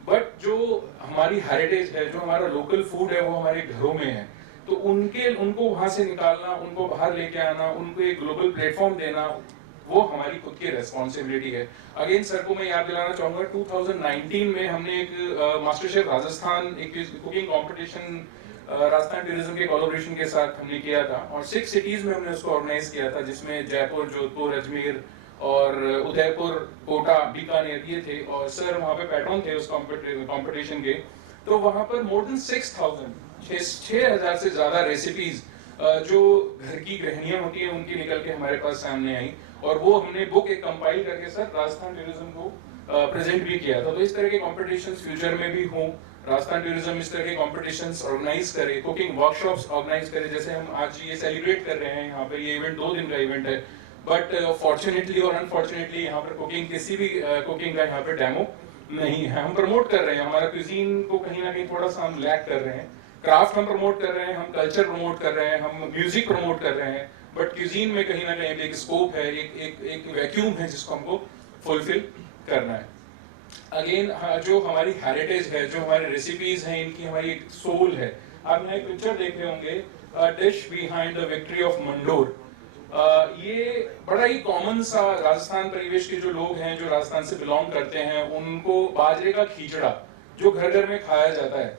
बट जो हमारी हेरिटेज है, जो हमारा लोकल फूड है, वो हमारे घरों में है। तो उनको वहां से निकालना, उनको बाहर लेके आना, उनको एक ग्लोबल प्लेटफॉर्म देना, वो हमारी खुद की रेस्पॉन्सिबिलिटी है। अगेन सर को मैं याद दिलाना चाहूंगा, 2019 में हमने एक मास्टर शेफ राजस्थान, एक कुकिंग कंपटीशन राजस्थान टूरिज्म के कोलैबोरेशन के साथ हमने किया था, और 6 सिटीज में हमने उसको ऑर्गेनाइज किया था, जिसमें जयपुर, जोधपुर, अजमेर और उदयपुर, कोटा, बीकानेर ये थे, और सर वहाँ पे पैट्रन थे उस कॉम्पिटिशन के। तो वहाँ पर मोर देन 6,000 से ज्यादा रेसिपीज जो घर की गृहिणियां होती हैं उनकी निकल के हमारे पास सामने आई, और वो हमने बुक एक कंपाइल करके सर राजस्थान टूरिज्म को प्रेजेंट भी किया था। तो इस तरह के कॉम्पिटिशन्स फ्यूचर में भी हों, राजस्थान टूरिज्म इस तरह के कॉम्पिटिशन्स ऑर्गेनाइज करे, कुकिंग वर्कशॉप्स ऑर्गेनाइज करे, जैसे हम आज ये सेलिब्रेट कर रहे हैं यहाँ पर, ये इवेंट 2 दिन का इवेंट है, बट फॉर्चुनेटली और अनफॉर्चुनेटली यहाँ पर कुकिंग किसी भी कुकिंग का यहाँ पर डेमो नहीं है। हम प्रमोट कर रहे हैं हमारा क्यूजीन को, कहीं ना कहीं थोड़ा सा हम लैक कर रहे हैं, क्राफ्ट हम प्रमोट कर रहे हैं, हम कल्चर प्रमोट कर रहे हैं, हम म्यूजिक प्रमोट कर रहे हैं, बट क्यूजीन में कहीं ना कहीं एक स्कोप है, एक वैक्यूम है जिसको हमको फुलफिल करना है। अगेन जो हमारी हेरिटेज है, जो हमारी रेसिपीज हैं, इनकी हमारी एक सोल है। आप यहाँ एक पिक्चर देख रहे होंगे, dish behind the victory of Mandore. ये बड़ा ही कॉमन सा राजस्थान परिवेश के जो लोग हैं, जो राजस्थान से बिलोंग करते हैं, उनको बाजरे का खीचड़ा जो घर घर में खाया जाता है,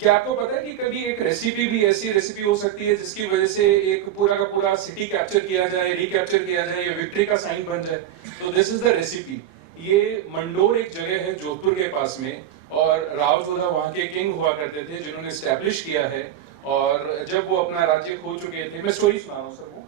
क्या आपको पता है कि कभी एक रेसिपी भी ऐसी रेसिपी हो सकती है जिसकी वजह से एक पूरा का पूरा सिटी कैप्चर किया जाए, रिकैप्चर किया जाए, या विक्ट्री का साइन बन जाए? तो दिस इज द रेसिपी। ये मंडोर एक जगह है जोधपुर के पास में, और राव जोधा वहाँ के किंग हुआ करते थे जिन्होंने एस्टैब्लिश किया है। और जब वो अपना राज्य खो चुके थे, मैं स्टोरी सुना रहा हूँ सर, वो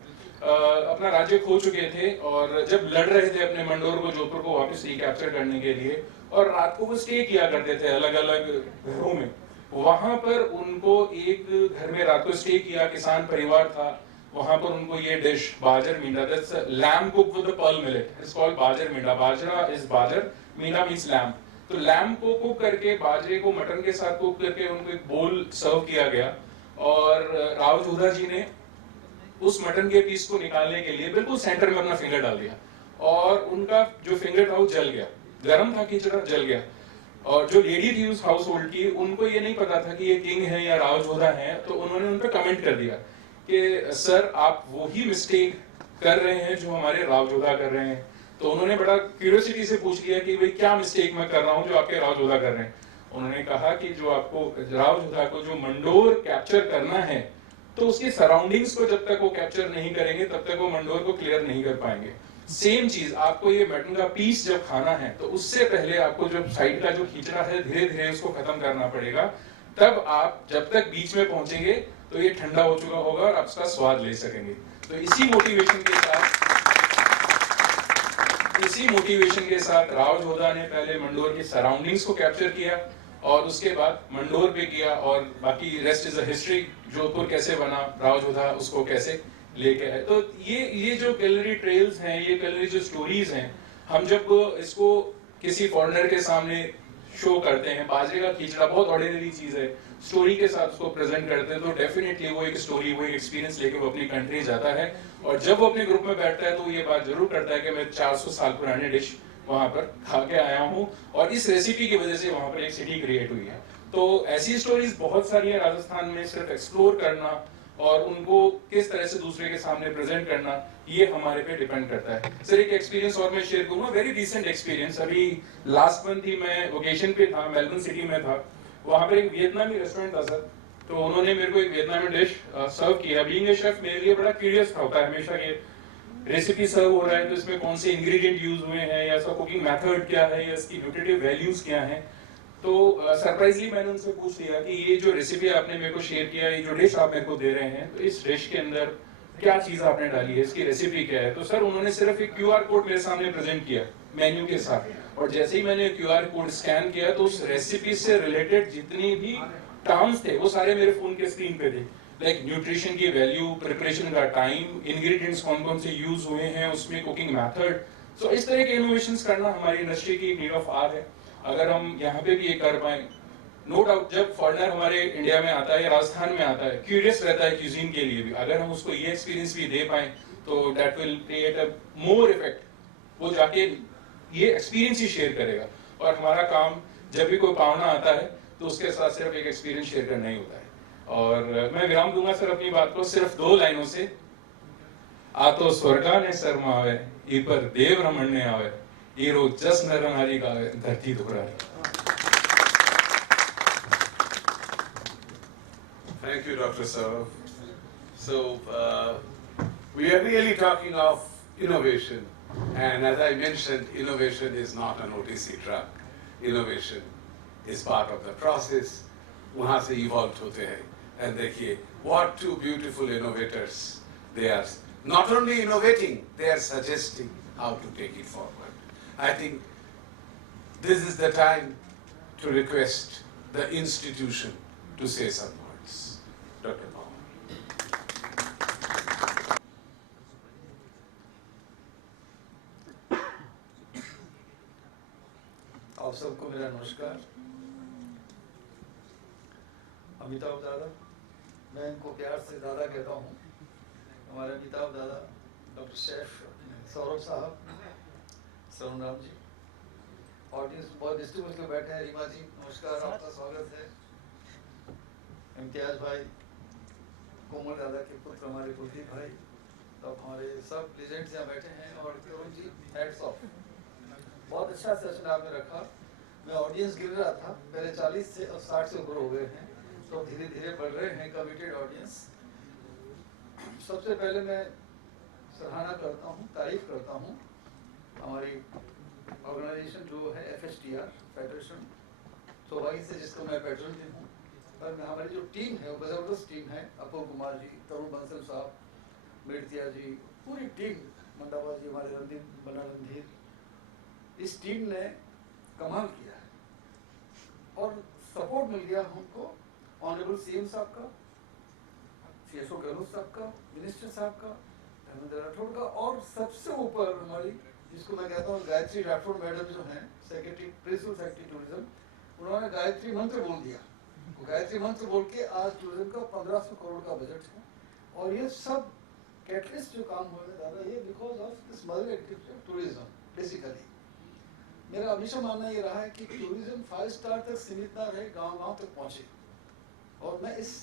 अपना राज्य खो चुके थे और जब लड़ रहे थे अपने मंडोर को, जोधपुर को वापस रिकैप्चर करने के लिए, और रात को वो स्टे किया करते थे अलग अलग घरों में। वहां पर उनको एक घर में रात को स्टे किया, किसान परिवार था, वहां पर उनको ये dish bajar meenda, that's lamb cook with the pearl millet, it's called bajar meenda. Bajra is bajar, meenda means lamb. तो लैम्ब को कुक करके, बाजरे को मटन के साथ कुक करके उनको एक बोल सर्व किया गया, और राव जोधा जी ने उस मटन के पीस को निकालने के लिए बिल्कुल सेंटर में अपना फिंगर डाल दिया, और उनका जो फिंगर था वो जल गया, गर्म था खिचड़ा, जल गया। और जो लेडी थी उस हाउस होल्ड की, उनको ये नहीं पता था कि ये किंग है या राव जोधा है, तो उन्होंने उन पर कमेंट कर दिया कि सर आप वो ही मिस्टेक कर रहे हैं जो हमारे राव जोधा कर रहे हैं। तो उन्होंने बड़ा क्यूरियोसिटी से पूछ लिया कि भाई क्या मिस्टेक मैं कर रहा हूँ जो आपके राव जोधा कर रहे हैं। उन्होंने कहा कि जो आपको राव जोधा को जो मंडोर कैप्चर करना है, तो उसकी सराउंडिंग्स को जब तक वो कैप्चर नहीं करेंगे तब तक वो मंडोर को क्लियर नहीं कर पाएंगे। सेम चीज, आपको ये मटन का पीस जब खाना है तो उससे पहले आपको जो साइड का जो खींचना है धीरे धीरे उसको खत्म करना पड़ेगा, तब आप जब तक बीच में पहुंचेंगे तो ये ठंडा हो चुका होगा और आप उसका स्वाद ले सकेंगे। तो इसी मोटिवेशन के साथ राव जोधा ने पहले मंडोर की सराउंडिंग्स को कैप्चर किया और उसके बाद मंडोर पे किया, और बाकी rest is a history. Jodhpur कैसे बना, राव जोधा उसको कैसे लेके आए। तो ये जो कैलरी ट्रेल्स हैं, ये कैलरी जो स्टोरीज हैं, हम जब इसको किसी फॉरेनर के सामने शो करते हैं, बाजरे का खींचड़ा बहुत ऑर्डिनरी चीज है, स्टोरी के साथ उसको प्रेजेंट करते हैं, तो डेफिनेटली वो एक स्टोरी, वो एक एक्सपीरियंस लेके वो अपनी कंट्री जाता है। और जब वो अपने ग्रुप में बैठता है तो ये बात जरूर करता है कि मैं 400 साल पुराने डिश वहां पर खा के आया हूँ, और इस रेसिपी की वजह से वहां पर एक सिटी क्रिएट हुई है। तो ऐसी स्टोरीज बहुत सारी है राजस्थान में, सिर्फ एक्सप्लोर करना और उनको किस तरह से दूसरे के सामने प्रेजेंट करना, ये हमारे पे डिपेंड करता है। सर एक एक्सपीरियंस और मैं शेयर करूंगा, वेरी रिसेंट एक्सपीरियंस। अभी लास्ट मंथ ही मैं वोकेशन पे था, मेलबर्न सिटी में था, वहां पर एक वियतनामी रेस्टोरेंट था सर, तो उन्होंने मेरे को एक वियतनामी डिश सर्व किया। बीइंग ए शेफ मेरे लिए बड़ा क्यूरियस होता है हमेशा कि रेसिपी सर्व हो रहा है तो इसमें कौन से इंग्रेडिएंट यूज हुए हैं, या इसका कुकिंग मेथड क्या है, या इसकी न्यूट्रिटिव वैल्यूज क्या हैं। तो सरप्राइजली मैंने उनसे पूछ लिया कि ये जो रेसिपी आपने मेरे को शेयर किया, ये जो डिश आप मेरे को दे रहे हैं, तो इस डिश के अंदर क्या चीज आपने डाली है, इसकी रेसिपी क्या है। तो सर उन्होंने सिर्फ एक QR कोड मेरे सामने प्रेजेंट किया मेन्यू के साथ, और जैसे ही मैंने QR कोड स्कैन किया तो उस रेसिपी से रिलेटेड जितनी भी टर्म्स थे वो सारे मेरे फोन के स्क्रीन पे थे, लाइक न्यूट्रिशन की वैल्यू, प्रिपरेशन का टाइम, इंग्रेडिएंट्स कौन कौन से यूज हुए हैं उसमें, कुकिंग मेथड। सो इस तरह के इनोवेशंस करना हमारी इंडस्ट्री की नीड ऑफ आर है। अगर हम यहाँ पे भी ये कर पाए, नो डाउट जब फॉरेनर हमारे इंडिया में आता है या राजस्थान में आता है, क्यूरियस रहता है क्यूजीन के लिए भी, अगर हम उसको ये एक्सपीरियंस भी दे पाए तो that will create a more effect. वो जाके ये एक्सपीरियंस ही शेयर करेगा, और हमारा काम जब भी कोई पावना आता है तो उसके साथ सिर्फ एक एक्सपीरियंस शेयर करना ही होता है। और मैं विराम दूंगा सर अपनी बात को सिर्फ 2 लाइनों से, आ तो स्वर्गा ने शर्मा आवे, ई पर देव रमन ने आवे, ये रोज जस नर नारी गावे, धरती दुखरारी। Thank you, Dr. Saurav. So, we are really talking of innovation, and as I mentioned, innovation is not an OTC drug. Innovation is part of the process. वहाँ से evolved होते हैं, and देखिए, what 2 beautiful innovators. They are not only innovating, they are suggesting how to take it forward. I think this is the time to request the institution to say some words. Dr. Pawar. आप सबको मेरा नमस्कार। अमिताभ दादा, मैं इनको प्यार से दादा कहता हूँ। हमारे अमिताभ दादा डॉक्टर शेफ सौरभ साहब, सरोन राम जी, ऑडियंस बहुत डिस्ट्रिब्यूट के बैठे हैं। रीमा जी नमस्कार, आपका स्वागत है। इम्तियाज भाई, कोमल दादा के पुत्र हमारे कुलदीप भाई, तब हमारे सब लेजेंड्स यहाँ बैठे हैं। और तरुण जी, हैट्स ऑफ, बहुत अच्छा सेशन आपने रखा। मैं ऑडियंस गिर रहा था, पहले 40 से अब 60 से ऊपर हो गए हैं, तो धीरे धीरे बढ़ रहे हैं कमिटेड ऑडियंस। सबसे पहले मैं सराहना करता हूँ, तारीफ करता हूँ हमारी ऑर्गेनाइजेशन जो है FSTR फेडरेशन, सौभाग्य से जिसको मैं पैटर्न भी हूँ। पर हमारी जो टीम है वो ज़बरदस्त टीम है। अपूर्व कुमार जी, तरुण बंसल साहब, मृतिया जी, पूरी टीम, मंडावा जी, हमारे रणदीप बना रणधीर, इस टीम ने कमाल किया है। और सपोर्ट मिल गया हमको ऑनरेबल CM साहब का, CSO गहलोत साहब का, मिनिस्टर साहब का, धर्मेंद्र राठौड़ का, और सबसे ऊपर हमारी जिसको मैं कहता हूँ गायत्री राठौड़ मैडम जो हैं, सेक्रेटरी, प्रिंसिपल सेक्रेटरी टूरिज्म, उन्होंने गायत्री मंत्र बोल दिया। गायत्री मंत्र बोल के आज टूरिज्म का 1500 करोड़ का बजट है। और ये सब कैटलिस्ट जो काम हो रहे हैं दादा, ये because of this mother activity tourism. Basically मेरा हमेशा मानना ये रहा है कि टूरिज्म 5 स्टार तक सीमित ना रहे, गांव-गांव तक पहुंचे। और मैं इस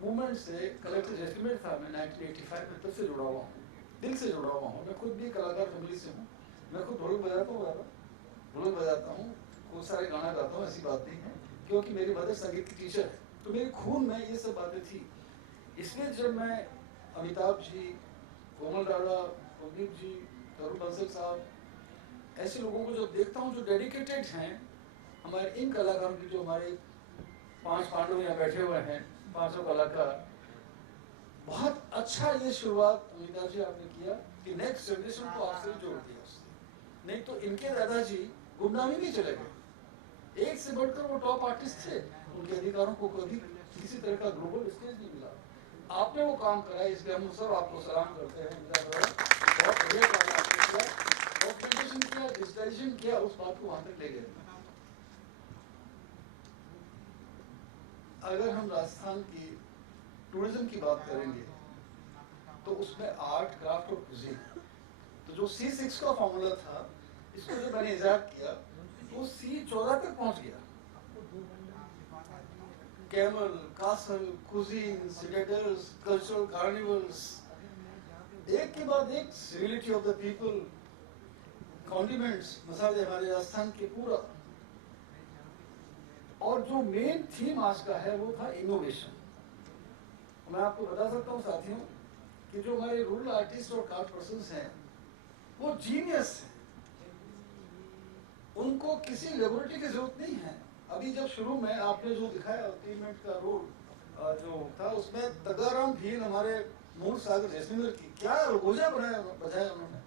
मूवमेंट से कलेक्टर एस्टिमेट था, मैं 1985 में तब से जुड़ा हुआ हूँ, दिल से जुड़ा हुआ हूँ। मैं खुद भी कलाकार फैमिली से हूँ। मैं खुद ढोलक बजाता हूँ दादा, ढोलक बजाता हूँ, बहुत सारे गाना गाता हूँ, ऐसी बात नहीं है, क्योंकि मेरी मदर संगीत की टीचर है, तो मेरे खून में ये सब बातें थी। इसलिए जब मैं अमिताभ जी, कोमल दादा, कुलदीप जी, तरुण बंसल साहब, ऐसे लोगों को जब देखता हूँ जो डेडिकेटेड हैं, हमारे इन कलाकारों की, जो हमारे 5 पांडव यहाँ बैठे हुए हैं, 500 कलाकार, बहुत अच्छा ये शुरुआत अमिताभ जी आपने किया कि नेक्स्ट जनरेशन को आपसे जोड़ दिया उसने। नहीं तो इनके दादाजी गुमनामी में चले गए, एक से बढ़कर वो टॉप आर्टिस्ट थे, उनके अधिकारों को कभी किसी तरह का ग्लोबल स्टेज नहीं मिला। आपने वो काम करा, इसलिए हम सब आपको सलाम करते हैं। बहुत बढ़िया काम आपने किया, डॉक्यूमेंटेशन किया, डिजिटाइजेशन किया, उस बात को वहां तक ले गए। अगर हम राजस्थान की टूरिज्म की बात करेंगे तो उसमें आर्ट, क्राफ्ट और कुजीन, तो जो C6 का फॉर्मूला था, इसको जब मैंने इजाद किया तो C14 तक पहुंच गया। Camel, castle, cuisine, citadels, cultural carnivals, एक के बाद एक, civility of the people, condiments, मसाले, हमारे राजस्थान के पूरा। और जो मेन थीम आज का है वो था इनोवेशन। मैं आपको बता सकता हूँ साथियों कि जो हमारे रूरल आर्टिस्ट और क्राफ्ट पर्सन्स हैं वो जीनियस हैं, उनको किसी लेबोरेटरी की जरूरत नहीं है। अभी जब शुरू में आपने जो दिखाया 3 मिनट का रोल जो था, उसमें तगाराम भील, हमारे मूल सागर जैसलमेर की क्या अलगोजा बजाया उन्होंने।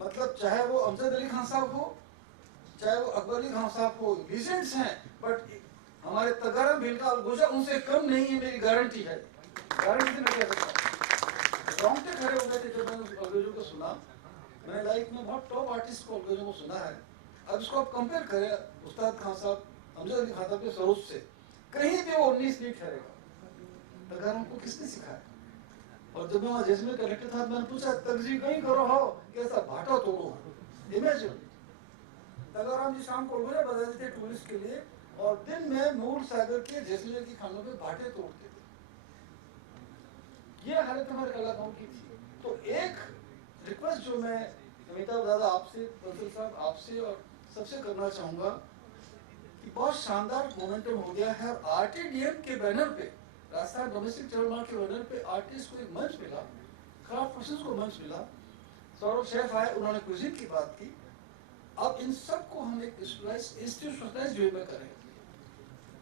मतलब चाहे वो अमजद अली खान साहब हो, चाहे वो अकबर अली खान साहब हो, लीजेंड्स हैं, बट हमारे तगाराम भील का अलगोजा उनसे कम नहीं है, मेरी गारंटी है, गारंटी से मैं कह सकता हूँ। रोंगटे खड़े हो गए थे जब मैंने उस अलगोजों को सुना। मैंने लाइफ में बहुत टॉप आर्टिस्ट को अलगोजों को सुना है। अब इसको आप कंपेयर करें उस्ताद खान साहब, अमजद अली खान साहब के सरोज से, कहीं भी वो 19 नहीं ठहरेगा। तगाराम को किसने सिखाया? और जब मैं वहाँ जैसलमेर कलेक्टर था, मैंने पूछा तगजी कहीं करो हो, कैसा भाटा तोड़ो। इमेजिन, तगाराम जी शाम को अलगोजा बजाते थे टूरिस्ट के लिए, और दिन में मूल सागर के जैसलमेर की खानों पे भाटे तोड़ते थे। ये हालत हमारे कलाकारों की थी। तो एक रिक्वेस्ट जो मैं अमिताभ दादा आपसे, बंसल साहब आपसे और सबसे करना चाहूंगा कि बहुत शानदार मोमेंटम हो गया है। RTDM के बैनर पे, राजस्थान डोमेस्टिक ट्रेवल मार्ट के बैनर पे आर्टिस्ट को एक मंच मिला, क्राफ्ट पर्सन्स को मंच मिला, सौरभ शेफ आए, उन्होंने कुजीन की बात की। अब इन सब को हम एक इंस्टीट्यूशनलाइज्ड वे में करें।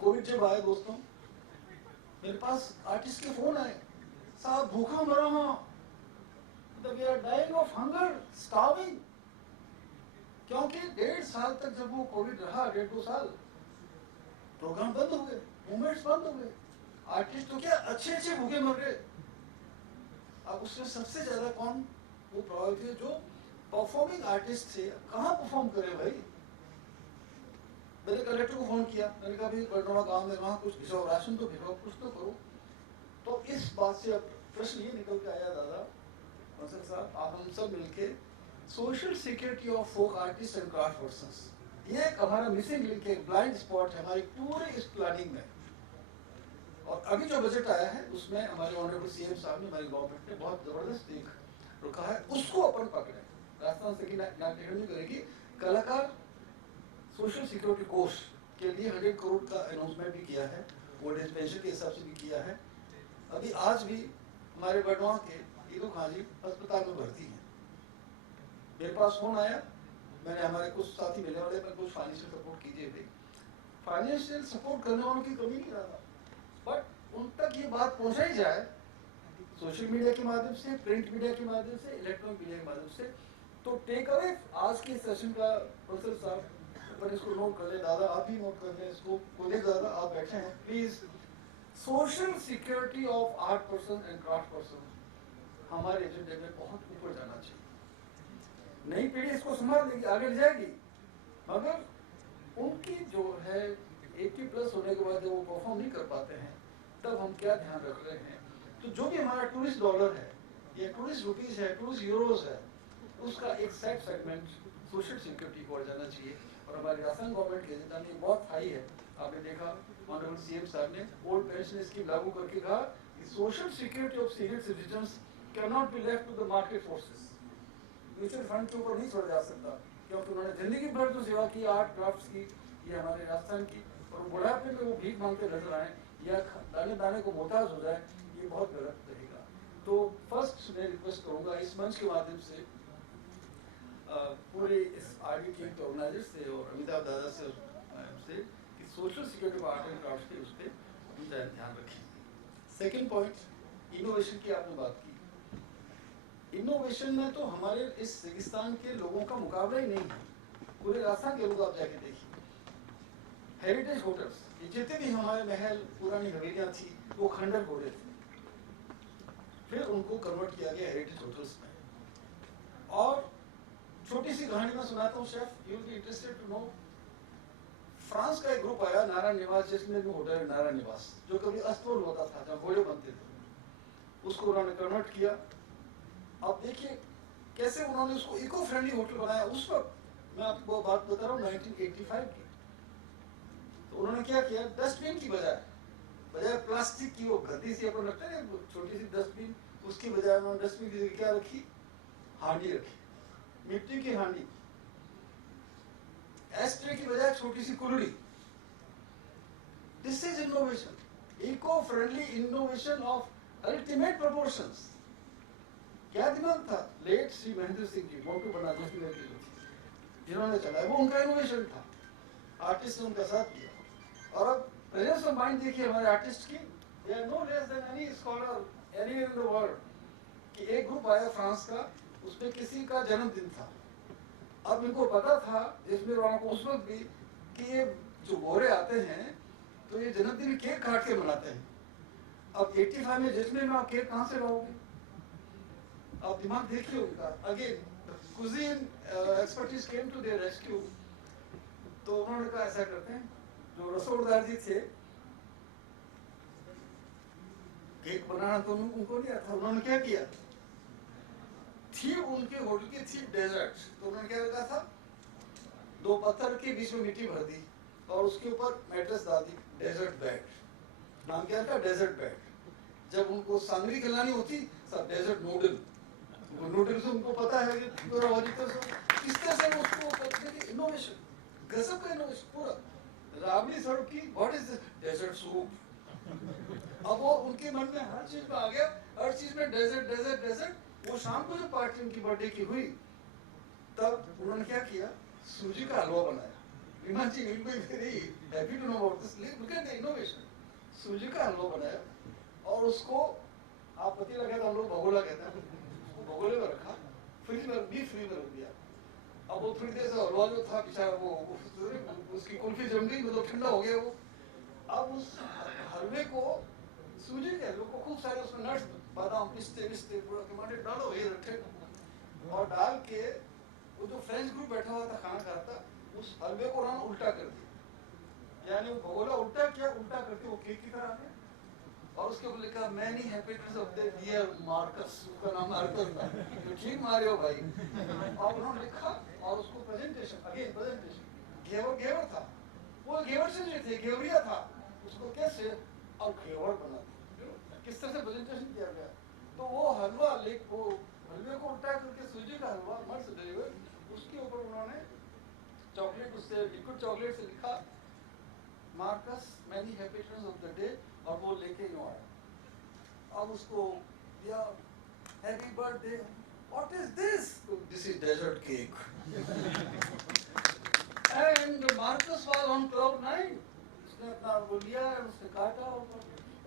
कोविड जब आए दोस्तों, मेरे पास आर्टिस्ट के फोन आए, साहब भूखा मरा हूं, we are dying of hunger, starving. क्योंकि 1.5 साल तक जब वो कोविड रहा, 1.5-2 साल, प्रोग्राम बंद हो गए, मूवमेंट्स बंद हो गए, आर्टिस्ट तो क्या अच्छे अच्छे भूखे मर गए। अब उसमें सबसे ज्यादा कौन वो प्रभावित हुए? जो परफॉर्मिंग आर्टिस्ट थे। कहाँ परफॉर्म करे भाई? मैंने कलेक्टर को फोन किया, मैंने कहा भाई बड़नवा गांव में वहाँ कुछ भिजवाओ, राशन तो भिजवाओ, कुछ तो करो। तो इस बात से अब प्रश्न ये निकल के आया दादा मंसर साहब, आप हम सब मिलके social security of folk artist and craft persons, ये एक हमारा मिसिंग लिंक है, ब्लाइंड स्पॉट है हमारे पूरे इस प्लानिंग में। और अभी जो बजट आया है उसमें हमारे ऑनरेबल सीएम साहब ने, हमारी गवर्नमेंट ने बहुत जबरदस्त एक रखा है, उसको अपन पकड़े। राजस्थान से नाट्य करेगी कलाकार सोशल सिक्योरिटी कोर्स के लिए 100 करोड़ का अनाउंसमेंट भी किया है, ओल्ड एज पेंशन के हिसाब से भी किया है। अभी आज भी हमारे बड़नवा के ईदू खां जी अस्पताल में भर्ती हैं। मेरे पास फोन आया, मैंने हमारे कुछ साथी मिलने वाले पर कुछ फाइनेंशियल सपोर्ट कीजिए भाई। फाइनेंशियल सपोर्ट करने वालों की कमी नहीं रहा, बट उन तक ये बात पहुंचाई जाए सोशल मीडिया के माध्यम से, प्रिंट मीडिया के माध्यम से, इलेक्ट्रॉनिक मीडिया के माध्यम से। तो टेक अवे आज के सेशन का प्रोफेसर साहब, पर इसको नोट कर ले दादा, आप भी नोट कर ले इसको, कोई दादा आप बैठे हैं please. Social security of art person and craft person हमारे एजेंडे में बहुत ऊपर जाना चाहिए। नई पीढ़ी इसको संभाल लेगी, आगे ले जाएगी, मगर उनकी जो है 80 प्लस होने के बाद जब वो परफॉर्म नहीं कर पाते हैं, तब हम क्या ध्यान रख रहे हैं? तो जो भी हमारा टूरिस्ट डॉलर है या टूरिस्ट रुपीज है, टूरिस्ट यूरोज है, उसका एक सेगमेंट सोशल सिक्योरिटी को जाना चाहिए। और हमारी राजस्थान गवर्नमेंट की एजेंडा में बहुत हाई है। आपने देखा ऑनरेबल सीएम साहब ने ओल्ड पेंशन स्कीम लागू करके कहा कि social security of senior citizens can not be left to the market forces. Mutual fund के ऊपर नहीं छोड़ा जा सकता, क्योंकि उन्होंने जिंदगी भर जो सेवा की आर्ट क्राफ्ट्स की, ये हमारे राजस्थान की, और बुढ़ापे में वो भीख मांगते नजर आए या दाने दाने को मोहताज हो जाए, ये बहुत गलत रहेगा। तो फर्स्ट मैं रिक्वेस्ट करूंगा इस मंच के माध्यम से पूरे इस आरडी टीम के ऑर्गेनाइजर से और अमिताभ दादा से कि social security of art and craft के उस पर हम ध्यान रखें। सेकेंड पॉइंट, इनोवेशन की आपने बात की। इनोवेशन में तो हमारे इस रेगिस्तान के लोगों का मुकाबला ही नहीं है। पूरे राजस्थान के लोग आप जाके देखिए, हेरिटेज होटल्स, ये जितने भी हमारे महल पुरानी हवेलियां थी वो खंडर होटल थे, फिर उनको कन्वर्ट किया गया हेरिटेज होटल्स में। और छोटी सी कहानी मैं सुनाता हूँ chef, you will be interested to know. France का एक ग्रुप आया नारायण निवास, जिसमें होटल है नारायण निवास, जो कभी अस्तोल होता था जहाँ घोड़े बनते थे, उसको उन्होंने कन्वर्ट किया। अब देखिए कैसे उन्होंने उसको इको फ्रेंडली होटल बनाया। उस वक्त मैं आपको बात बता रहा हूँ 1985 की। तो उन्होंने क्या किया, डस्टबिन की बजाय प्लास्टिक की वो गद्दी सी अपन रखते हैं छोटी सी डस्टबिन, उसकी बजाय उन्होंने डस्टबिन की जगह क्या रखी, हांडी रखी, मिट्टी की हांडी। एस्ट्रे की बजाय छोटी सी कुल्हड़ी। This is innovation, eco friendly innovation of ultimate proportions. क्या दिमाग था लेट श्री महेंद्र सिंह जी, मोटू बना जिन्होंने चलाया, वो उनका इनोवेशन था। आर्टिस्ट ने उनका साथ दिया। और अब प्रेजेंस ऑफ माइंड देखिए हमारे आर्टिस्ट की, they are no less than any scholar anywhere in the world. कि एक ग्रुप आया फ्रांस का, उसमें किसी का जन्मदिन था। अब इनको पता था जिसमें वालों को उस वक्त भी कि ये जो गोरे आते हैं तो ये जन्मदिन केक काट के मनाते हैं। अब 85 में जिसमें में आप केक कहाँ से लाओगे? आप दिमाग देखिए उनका। Again cuisine expertise came to their rescue. तो उन्होंने कहा ऐसा करते हैं, जो रसोड़दार जी थे, केक बनाना तो उनको नहीं आता, उन्होंने क्या किया, थी उनके होटल की थी डेजर्ट। तो उन्होंने क्या रखा था, 2 पत्थर के बीच में मिट्टी भर दी और उसके ऊपर मैट्रेस डाल दी, डेजर्ट बेड। नाम क्या था, डेजर्ट बेड। जब उनको सांगरी खिलानी होती सब डेजर्ट नूडल, वो नूडल से उनको पता है कि किस तरह से उसको करने की इनोवेशन, गजब का इनोवेशन पूरा। राबड़ी सड़क की what is this, dessert soup. अब वो उनके मन में हर चीज में आ गया, हर चीज में डेजर्ट डेजर्ट डेजर्ट। वो शाम को जो पार्टी उनकी बर्थडे की हुई, तब उन्होंने क्या किया, सूजी का हलवा बनाया। Viman ji will be very happy to know about this, look at the innovation. सूजी का हलवा बनाया और उसको आप पति लगा था, हम लोग भगोला कहते हैं, उसको भगोले में रखा, फ्रिज में रख दिया। अब वो थोड़ी देर से हलवा जो था बेचारा वो उसकी कुल्फी जम गई, मतलब ठंडा हो गया वो। अब उस हलवे को सूजी के हलवे को खूब सारे उसमें नट्स बादाम पिस्ते विस्ते पूरा टमाटर डालो ये रखे और डाल के वो जो फ्रेंच ग्रुप बैठा हुआ था खाना खा रहा था उस हलवे को उन्होंने उल्टा कर दिया, यानी वो भगोला उल्टा किया, उल्टा करके वो केक की तरह आ गया और उसके ऊपर लिखा many happiness of the dear Marcus, उसका नाम मार्कस था, तो ठीक मारे हो भाई। और उन्होंने लिखा और उसको प्रेजेंटेशन अगेन प्रेजेंटेशन घेवर था, वो घेवर से नहीं थे, घेवरिया था, उसको कैसे और घेवर बना दिया, किस तरह से प्रेजेंटेशन किया गया। तो वो हलवा वो हलवे को उल्टा करके सूजी का हलवा मस्त डिलीवर, उसके ऊपर उन्होंने चॉकलेट उससे लिक्विड चॉकलेट से लिखा Marcus many happiness of the day और वो लेके यूँ आया। अब उसको दिया happy birthday, what is this? This is dessert cake. And Marcus was on cloud 9, उसने अपना वो लिया और उसने काटा और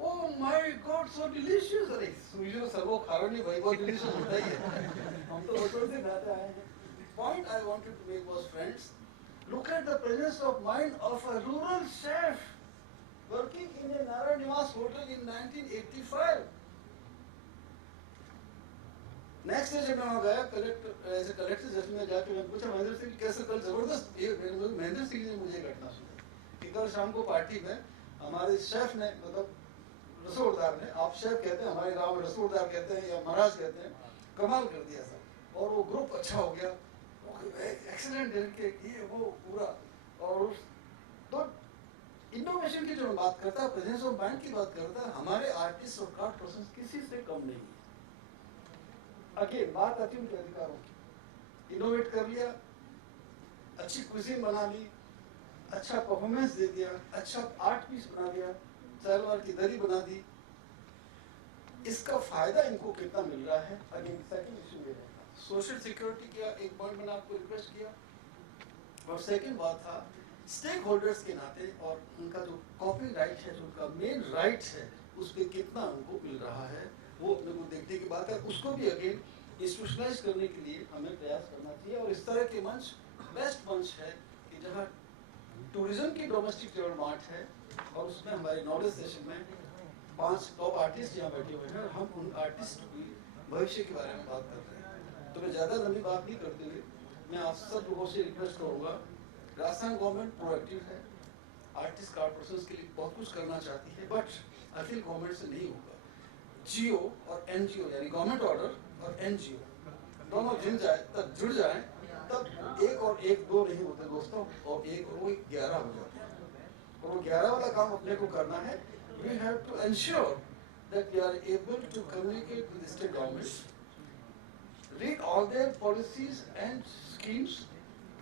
oh my god so delicious. अरे सूजी तो सर्वो खावे नहीं भाई, बहुत डिलीशियस होता ही है, हम तो होटल से खाते आए हैं। Point I wanted to make was friends, look at the presence of mind of a rural chef working in a Nara Niwas hotel in 1985. Next day जब मैं वहाँ गया कलेक्टर जज में जाके मैंने पूछा महेंद्र सिंह कैसे, कल जबरदस्त ये महेंद्र सिंह ने मुझे घटना सुनाई कि कल शाम को पार्टी में हमारे शेफ ने मतलब रसोड़दार ने, आप शेफ कहते हैं हमारे गांव में रसोड़दार कहते हैं या महाराज कहते हैं, कमाल कर दिया सब और वो ग्रुप अच्छा हो गया, एक्सीलेंट के ये वो पूरा। और तो इनोवेशन की जो बात करता है, प्रेजेंस ऑफ माइंड की बात करता है, हमारे आर्टिस्ट और क्राफ्ट पर्सन किसी से कम नहीं है। अगेन बात आती है उनके अधिकारों की, इनोवेट कर लिया, अच्छी क्विजीन बना ली, अच्छा परफॉर्मेंस दे दिया, अच्छा आर्ट पीस बना दिया, सलवार की दरी बना दी, इसका फायदा इनको कितना मिल रहा है। अगेन सेकंड इशू ये है सोशल सिक्योरिटी का, एक पॉइंट मैंने आपको रिक्वेस्ट किया, और सेकंड बात था स्टेक होल्डर्स के नाते और उनका जो कॉपीराइट है, जो उनका मेन राइट है, उस पर कितना उनको मिल रहा है, वो अपने को देखने की बात है। उसको भी अगेन इंस्टीट्यूशनलाइज करने के लिए हमें प्रयास करना चाहिए और इस तरह के मंच बेस्ट मंच है कि जहाँ टूरिज्म की डोमेस्टिक डेवलपमेंट है और उसमें हमारे नॉलेज सेशन में 5 टॉप आर्टिस्ट यहाँ बैठे हुए हैं और हम उन आर्टिस्ट की भविष्य के बारे में बात कर रहे हैं। तो मैं ज़्यादा लंबी बात नहीं करते हुए मैं आप सब लोगों से रिक्वेस्ट करूँगा, राजस्थान गवर्नमेंट प्रोएक्टिव है, आर्टिस्ट कार्ड पर्सन के लिए बहुत कुछ करना चाहती है, बट अखिल गवर्नमेंट से नहीं होगा। जीओ और एनजीओ यानी गवर्नमेंट ऑर्डर और एनजीओ दोनों जुड़ जाए तब 1 और 1 2 नहीं होते दोस्तों, और 1 और 11 हो जाते हैं। और वो 11 वाला काम अपने को करना है। We have to ensure that we are able to communicate with the state governments, read all their policies and schemes,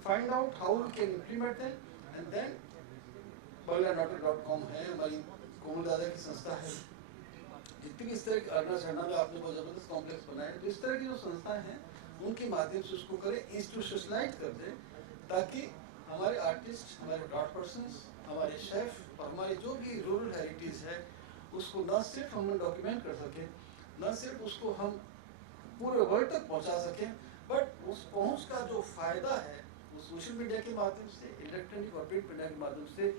find out how we can implement them, and then balanator.com है हमारी कोमल दादा की संस्था है। जितनी इस तरह की अर्ना झरना में आपने बहुत जबरदस्त कॉम्प्लेक्स बनाए, तो इस तरह की जो संस्थाएं हैं उनके माध्यम से उसको करें, इंस्टीट्यूशनलाइज कर दें, ताकि हमारे आर्टिस्ट, हमारे क्राफ्ट पर्सन्स, हमारे शेफ और हमारे जो भी रूरल हेरिटेज है उसको न सिर्फ हम डॉक्यूमेंट कर सकें, न सिर्फ उसको हम पूरे वर्ल्ड तक पहुंचा सकें, बट उस पहुंच का जो फायदा है वो सोशल मीडिया के माध्यम से, इलेक्ट्रॉनिक और प्रिंट मीडिया के माध्यम से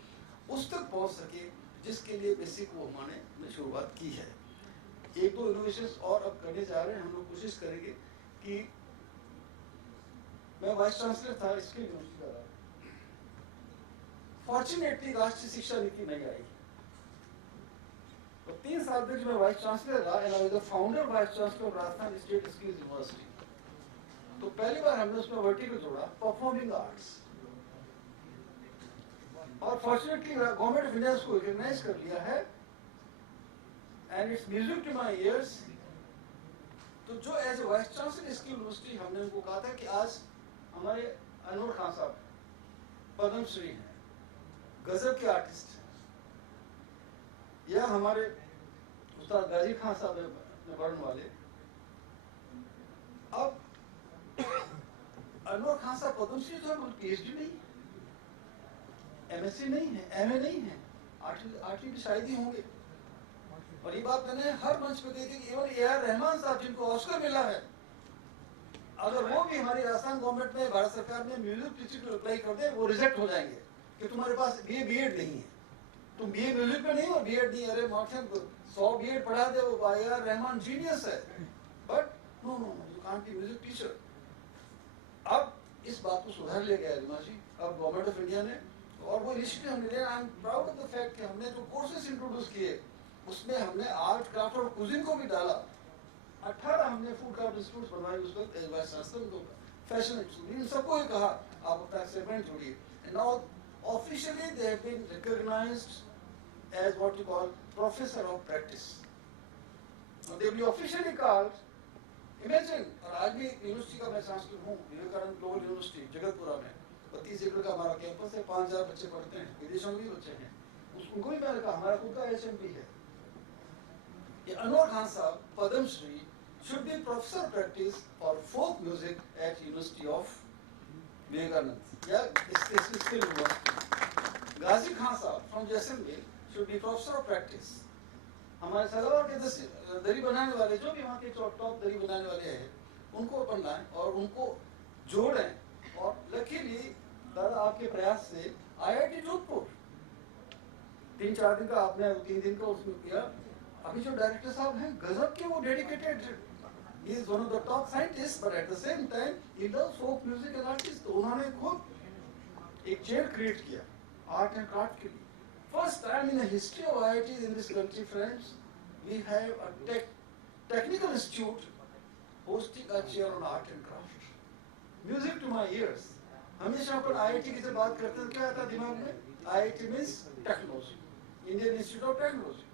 उस तक पहुंच सके, जिसके लिए बेसिक वो हमने शुरुआत की है। 1-2 इनोवेशंस और अब करने जा रहे हैं, हम लोग कोशिश करेंगे कि मैं वाइस चांसलर था इसके यूनिवर्सिटी का, फॉर्चुनेटली राष्ट्रीय शिक्षा नीति नहीं आई, तो 3 साल तक मैं वाइस चांसलर रहा and I was the founder vice chancellor of Rajasthan state skills university. तो पहली बार हमने उसमें वर्टिकल जोड़ा परफॉर्मिंग आर्ट्स, और फॉर्चुनेटली गवर्नमेंट ऑफ इंडिया उसको रिकॉग्नाइज कर लिया है and it's music to my ears. तो जो एज ए वाइस चांसलर इसकी यूनिवर्सिटी हमने उनको कहा था कि आज हमारे अनवर खान साहब पद्मश्री हैं, गजब के आर्टिस्ट हैं, या हमारे उस्ताद गाजी खान साहब हैं वर्ण वाले। अब अनवर खान साहब पद्मश्री जो है पीएचडी नहीं है, एमएससी नहीं है, एमए नहीं है, 8वीं भी शायद ही होंगे। और ये बात मैंने हर मंच पे कही थी कि इवन ए.आर. रहमान साहब जिनको ऑस्कर मिला है, अगर वो भी हमारी राजस्थान गवर्नमेंट में, भारत सरकार में म्यूजिक टीचर को अप्लाई कर दे, वो रिजेक्ट हो जाएंगे कि तुम्हारे पास ये बीएड नहीं है। तुम बीए म्यूजिक में नहीं हो, बीएड नहीं, अरे मार्टिन 100 बीएड पढ़ा दे वो भाई यार रहमान जीनियस है, but no no no you can't be music teacher. अब इस बात को सुधार लिया गया रिमा जी, अब गवर्नमेंट ऑफ इंडिया ने और वो इनिशिएटिव हमने लिया। I am proud of the fact कि हमने जो कोर्सेज इंट्रोड्यूस किए उसमें हमने आर्ट क्राफ्ट और कुजिन को भी डाला। 18 हमने फूड क्राफ्ट इंस्टीट्यूट बनवाए उस वक्त, वाइस चांसलर को फैशन इन सबको ही कहा आप अपना एक्सपेरिमेंट जोड़िए। And now officially they have been recognized as what you call professor of practice. They will be officially called, imagine. और आज भी यूनिवर्सिटी का मैं चांसलर हूँ, विवेकानंद ग्लोबल यूनिवर्सिटी जगतपुरा में 32 एकड़ का हमारा कैंपस है, 5000 बच्चे पढ़ते हैं, विदेशों में भी बच्चे हैं, उनको भी मैंने कहा हमारा खुद का HMP है। ये अनवर खान साहब Padmashri should be professor of practice for folk music at University of Vivekananda या स्किल यूनिवर्सिटी। गाजी खान साहब from Jaisalmer should be professor of practice। हमारे सलावर के दरी बनाने वाले जो भी वहाँ के टॉप दरी बनाने वाले हैं उनको बनना है और उनको जोड़ें। और लकीली दादा आपके प्रयास से IIT जोधपुर 3-4 दिन का आपने 3 दिन का उसमें किया। अभी जो डायरेक्टर साहब हैं गजब के, वो dedicated, he is one of the top scientists, but at the same time he loves folk music and artists। तो उन्होंने खुद एक चेयर क्रिएट किया आर्ट एंड क्राफ्ट के लिए। First time in the history of IITs in this country, friends, we have a technical institute hosting a chair on art and craft। Music to my ears। हमेशा अपन IIT की जब बात करते हैं क्या आता है दिमाग में? IIT means technology, Indian institute of technology.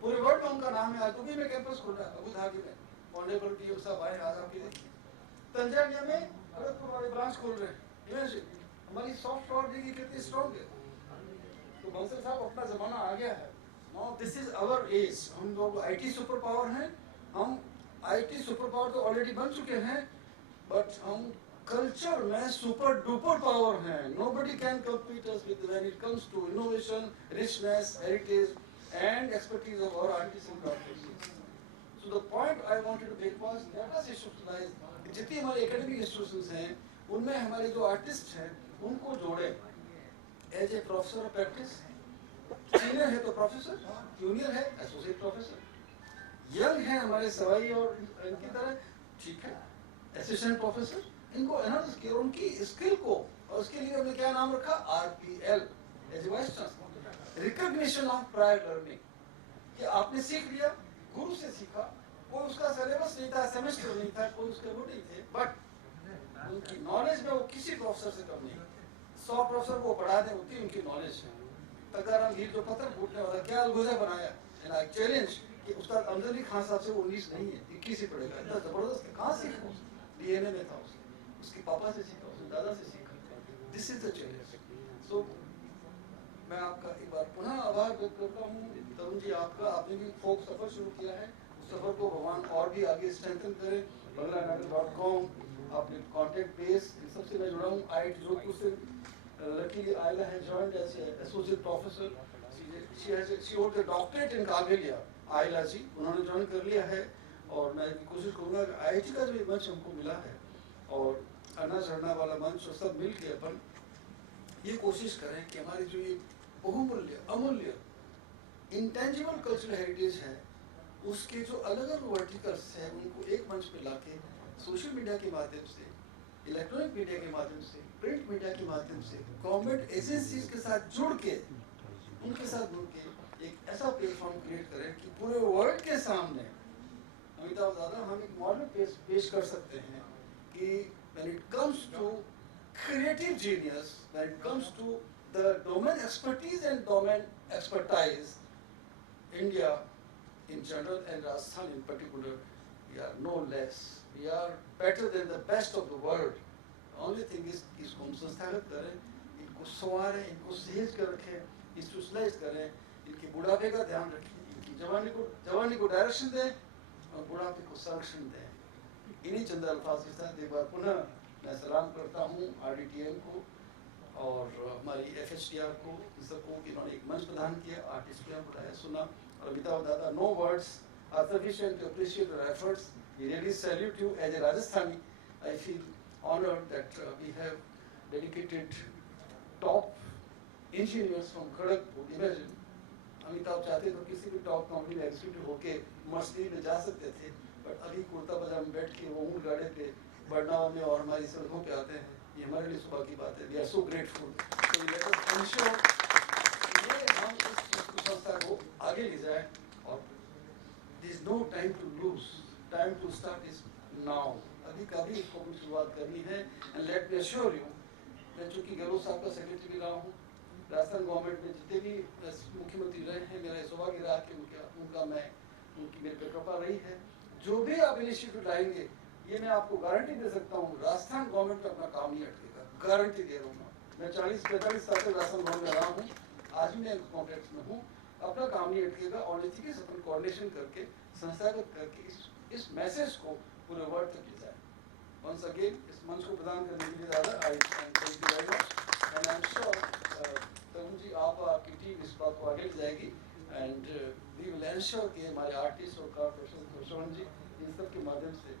पूरे वर्ल्ड में उनका नाम है। आज दुबई में कैंपस खोल रहा है, अबू धाबी में, ऑनरेबल PM साहब आए आज आपके देखिए। तंजानिया में अरबपुर वाले ब्रांच खोल रहे हैं। इमेजिन हमारी सॉफ्ट पावर देखिए कितनी स्ट्रॉन्ग है। तो बंसल साहब अपना जमाना आ गया है। Now this is our age. हम लोग IT सुपर पावर हैं। हम IT सुपर पावर तो ऑलरेडी बन चुके हैं, बट हम कल्चर में सुपर डुपर पावर हैं। Nobody can compete us with when it comes to innovation, richness, heritage and expertise of our artists and craftsmen। So the point I wanted to make was let us institutionalize जितनी हमारे academic institutions हैं उनमें हमारे जो artists हैं उनको जोड़े as a professor of practice। Senior है तो प्रोफेसर, जूनियर है एसोसिएट प्रोफेसर, यंग है हमारे सवाई और इनकी तरह ठीक है असिस्टेंट प्रोफेसर। इनको एनहांस किया उनकी स्किल को, और उसके लिए हमने क्या नाम रखा? RPL as vice chancellor, recognition of prior learning. कि आपने सीख लिया, गुरु से सीखा, कोई उसका सिलेबस नहीं था, सेमेस्टर नहीं था, कोई उसके वो नहीं थे, बट उनकी नॉलेज में वो किसी प्रोफेसर से कम नहीं। 100 प्रोफेसर वो पढ़ा दें उतनी उनकी नॉलेज है। तकाराम हीर जो पत्थर फूटने वाला क्या अलगुजा बनाया, एंड आई चैलेंज कि उस्ताद अमजद अली खान साहब से वो 19 नहीं है, 21 ही पढ़ेगा। इतना जबरदस्त कहाँ सीखा? DNA में था उसके पापा से सीखा, उसके दादा से सीखा। This is the challenge. So मैं आपका एक बार पुनः आभार व्यक्त करता हूँ तरुण जी आपका। आपने भी फोक सफर शुरू किया है, उस सफर को भगवान और भी आगे स्ट्रेंथन करे। BanglaNagar.com आपने कॉन्टेक्ट बेस सबसे मैं जुड़ा हूँ। IIT जोधपुर से लकीली आयला है joined as associate professor. She hold the doctorate in काबिलिया। आयला जी उन्होंने ज्वाइन कर लिया है और मैं कोशिश करूँगा कि IIT का जो मंच हमको मिला है और आना चढ़ना वाला मंच और सब मिल के अपन ये कोशिश करें कि हमारी जो ये बहुमूल्य अमूल्य इंटेंजिबल कल्चरल हेरिटेज है उसके जो अलग अलग वर्टिकल्स हैं उनको एक मंच पे लाके सोशल मीडिया के माध्यम से, इलेक्ट्रॉनिक मीडिया के माध्यम से, प्रिंट मीडिया के माध्यम से, गवर्नमेंट एजेंसीज के साथ जुड़ के उनके साथ जुड़ के एक ऐसा प्लेटफॉर्म क्रिएट करें कि पूरे वर्ल्ड के सामने अमिताभ दादा हम एक मॉडल पेश कर सकते हैं कि when it comes to creative genius, when it comes to the domain expertise and domain expertise, India in general and Rajasthan in particular, we are no less. We are better than the best of the world. The only thing is इसको हम संस्थागत करें, इनको संवारें, इनको सहेज कर रखें, इंस्टीट्यूशनलाइज करें, इनके बुढ़ापे का ध्यान रखें, इनकी जवानी को डायरेक्शन दें और बुढ़ापे को संरक्षण दें। इन्हीं चंद अल्फाज के साथ एक बार पुनः मैं सलाम करता हूँ RDTM को और हमारी FHTR को, इन सबको इन्होंने एक मंच प्रदान किया, आर्टिस्ट को बुलाया, सुना। और अमिताभ दादा, no words are sufficient to appreciate your efforts. We really salute you as a Rajasthani. I feel honored that we have dedicated top engineers from Kharagpur. Imagine Amitabh चाहते तो किसी भी टॉप कंपनी में एग्जीक्यूटिव होके मर्सिडीज में जा सकते थे, बट अभी कुर्ता पजामा में बैठ के वो ऊँट गाड़े पे बरनावा में और हमारी सड़कों पे आते हैं। ये हमारे लिए सुबह की बात है। We are so grateful. तो लेट अस एंश्योर ये हम इस संस्था को आगे ले जाएं और there is no time to lose, time to start is now. अभी कभी इसको कुछ शुरुआत करनी है। And let me assure you, मैं चूँकि गहलोत साहब का सेक्रेटरी भी रहा हूँ, राजस्थान गवर्नमेंट में जितने भी मुख्यमंत्री रहे हैं, मेरा सौभाग्य रहा कि उनका मैं उनकी मेरे पे कृपा रही है। जो भी आप इनिशिएटिव लाएंगे, ये मैं आपको गारंटी दे सकता हूँ, राजस्थान गवर्नमेंट का अपना काम नहीं अटकेगा, गारंटी दे रहा हूँ। मैं 40-45 साल तक राजस्थान गवर्नमेंट में रहा हूँ, आज भी मैं कॉन्ट्रैक्ट में हूँ, अपना काम नहीं अटकेगा। और इसी के साथ कोऑर्डिनेशन करके, संस्थागत करके इस मैसेज को पूरे वर्ल्ड तक ले जाए। वंस अगेन इस मंच को प्रदान करने के लिए दादा I thank you very much. And I am sure Tarun ji, आप आपकी टीम इस बात को आगे ले जाएगी। एंड वी विल एंश्योर कि हमारे आर्टिस्ट और कारपोरेशन जी इन सब के माध्यम से,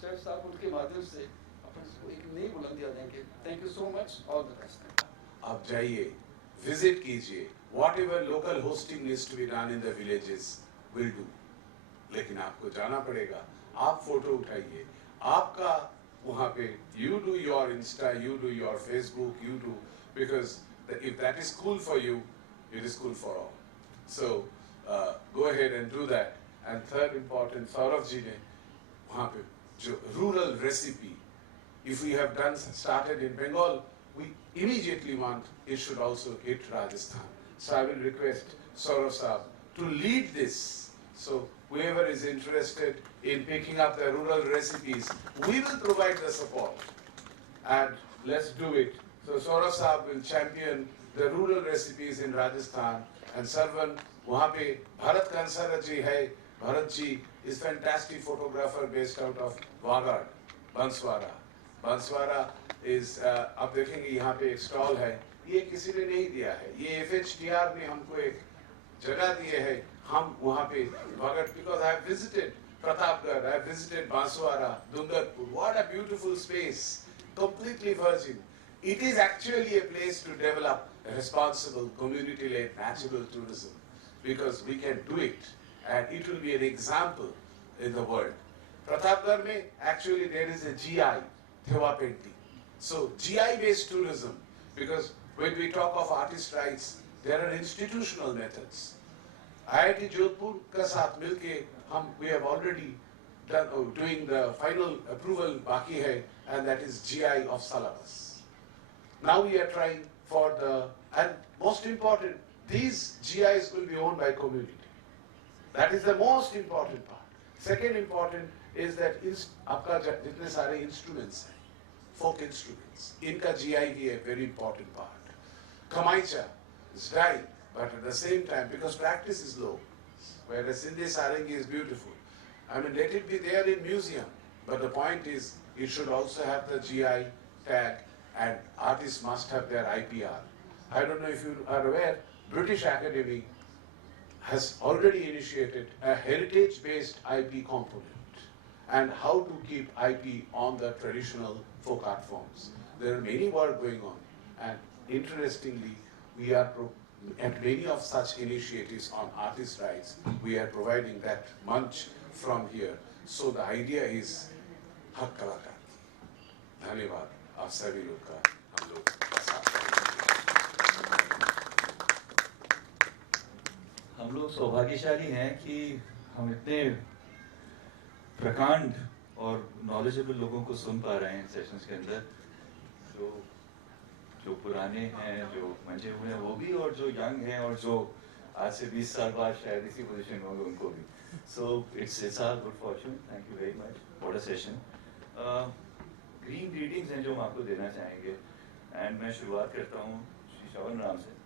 सर साहब उनके माध्यम से अपन इसको एक नई बुलंदी आ जाएंगे। Thank you so much, all the best. आप जाइए, विजिट कीजिए, whatever local hosting needs to be done in the villages will do। लेकिन आपको जाना पड़ेगा, आप फोटो उठाइए, आपका वहाँ पे you do your Insta, you do your Facebook, you do, because if that is cool for you, it is cool for all। So go ahead and do that। And third important, Saurav ji ने वहाँ पे जो rural recipe, if we have done started in Bengal, we immediately want it should also hit Rajasthan। So I will request Saurav Saab to lead this. So whoever is interested in picking up the rural recipes, we will provide the support, and let's do it। So Saurav Saab will champion the rural recipes in Rajasthan, and Sarvan वहाँ पे Bharat Kansara जी है। Bharat ji is fantastic photographer based out of Wagad, Banswara। Banswara is आप देखेंगे यहाँ पे एक स्टॉल है, ये किसी ने नहीं दिया है, ये FHTR ने हमको एक जगह दिए है। हम वहाँ पे Vagad, because I have visited Pratapgarh, I have visited Banswara, Dungarpur, what a beautiful space, completely virgin। It is actually a place to develop a responsible community-led natural tourism, because we can do it and it will be an example in the world। Pratapgarh में actually there is a GI, Thewa painting। So GI-based tourism, because when we talk of artist rights, there are institutional methods। IIT Jodhpur का साथ मिलके हम we have already done doing the final approval बाकी है, and that is GI of Salabas। Now we are trying for the, and most important, these GIs will be owned by community। That is the most important part। Second important is that आपका जितने सारे instruments हैं, folk instruments, इनका GI भी है very important part। Kamaicha is dying, but at the same time, because practice is low, whereas Sindhi Sarangi is beautiful, I mean, let it be there in museum, but the point is, it should also have the GI tag, and artists must have their IPR। I don't know if you are aware, British Academy has already initiated a heritage-based IP component, and how to keep IP on the traditional folk art forms। There are many work going on, and interestingly, we are at many of such initiatives on artist rights, we are providing that munch from here। So the idea is हक कलाकार। धन्यवाद आप सभी लोग का, हम लोग हम लोग सौभाग्यशाली हैं कि हम इतने प्रकांड और नॉलेजेबल लोगों को सुन पा रहे हैं सेशंस के अंदर, जो पुराने हैं, जो मंजे हुए हैं वो भी, और जो यंग हैं, और जो आज से 20 साल बाद शायद इसी पोजीशन में होंगे उनको भी। So it's our good fortune. Thank you very much for the session. Green greetings हैं जो हम आपको देना चाहेंगे, एंड मैं शुरुआत करता हूँ श्री श्रवण राम से।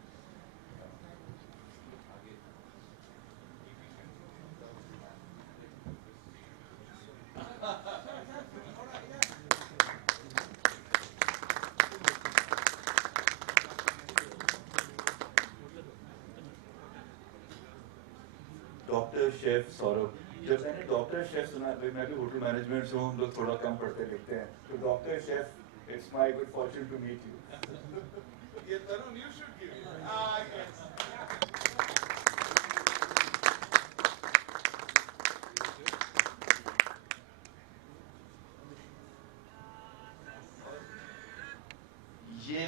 डॉक्टर शेफ सौरभ, जब मैंने डॉक्टर शेफ सुना, मैं भी होटल मैनेजमेंट से हूँ, हम लोग थोड़ा कम पढ़ते लिखते हैं, तो doctor chef, it's my good fortune to meet you. ये Tarun, you should give it। Ah, yes।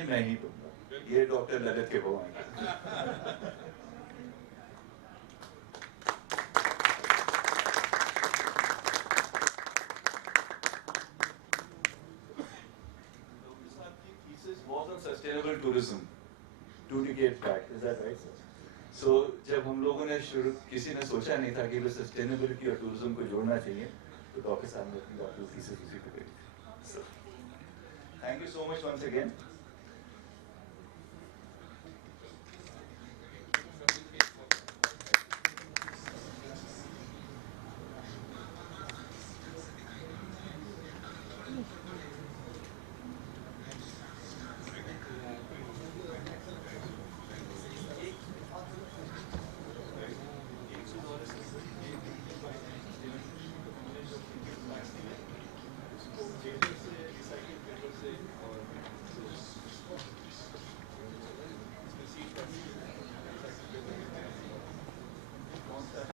मैं ही दूंगा, ये डॉक्टर ललित के भगवान का। thesis was on sustainable tourism 2 decades back. Is that right, sir? So जब हम लोगों ने शुरू, किसी ने सोचा नहीं था कि वो सस्टेनेबिलिटी और टूरिज्म को जोड़ना चाहिए, तो डॉक्टर साहब ने अपनी डॉक्टर थीसिस उसी को करी। So, thank you so much once again.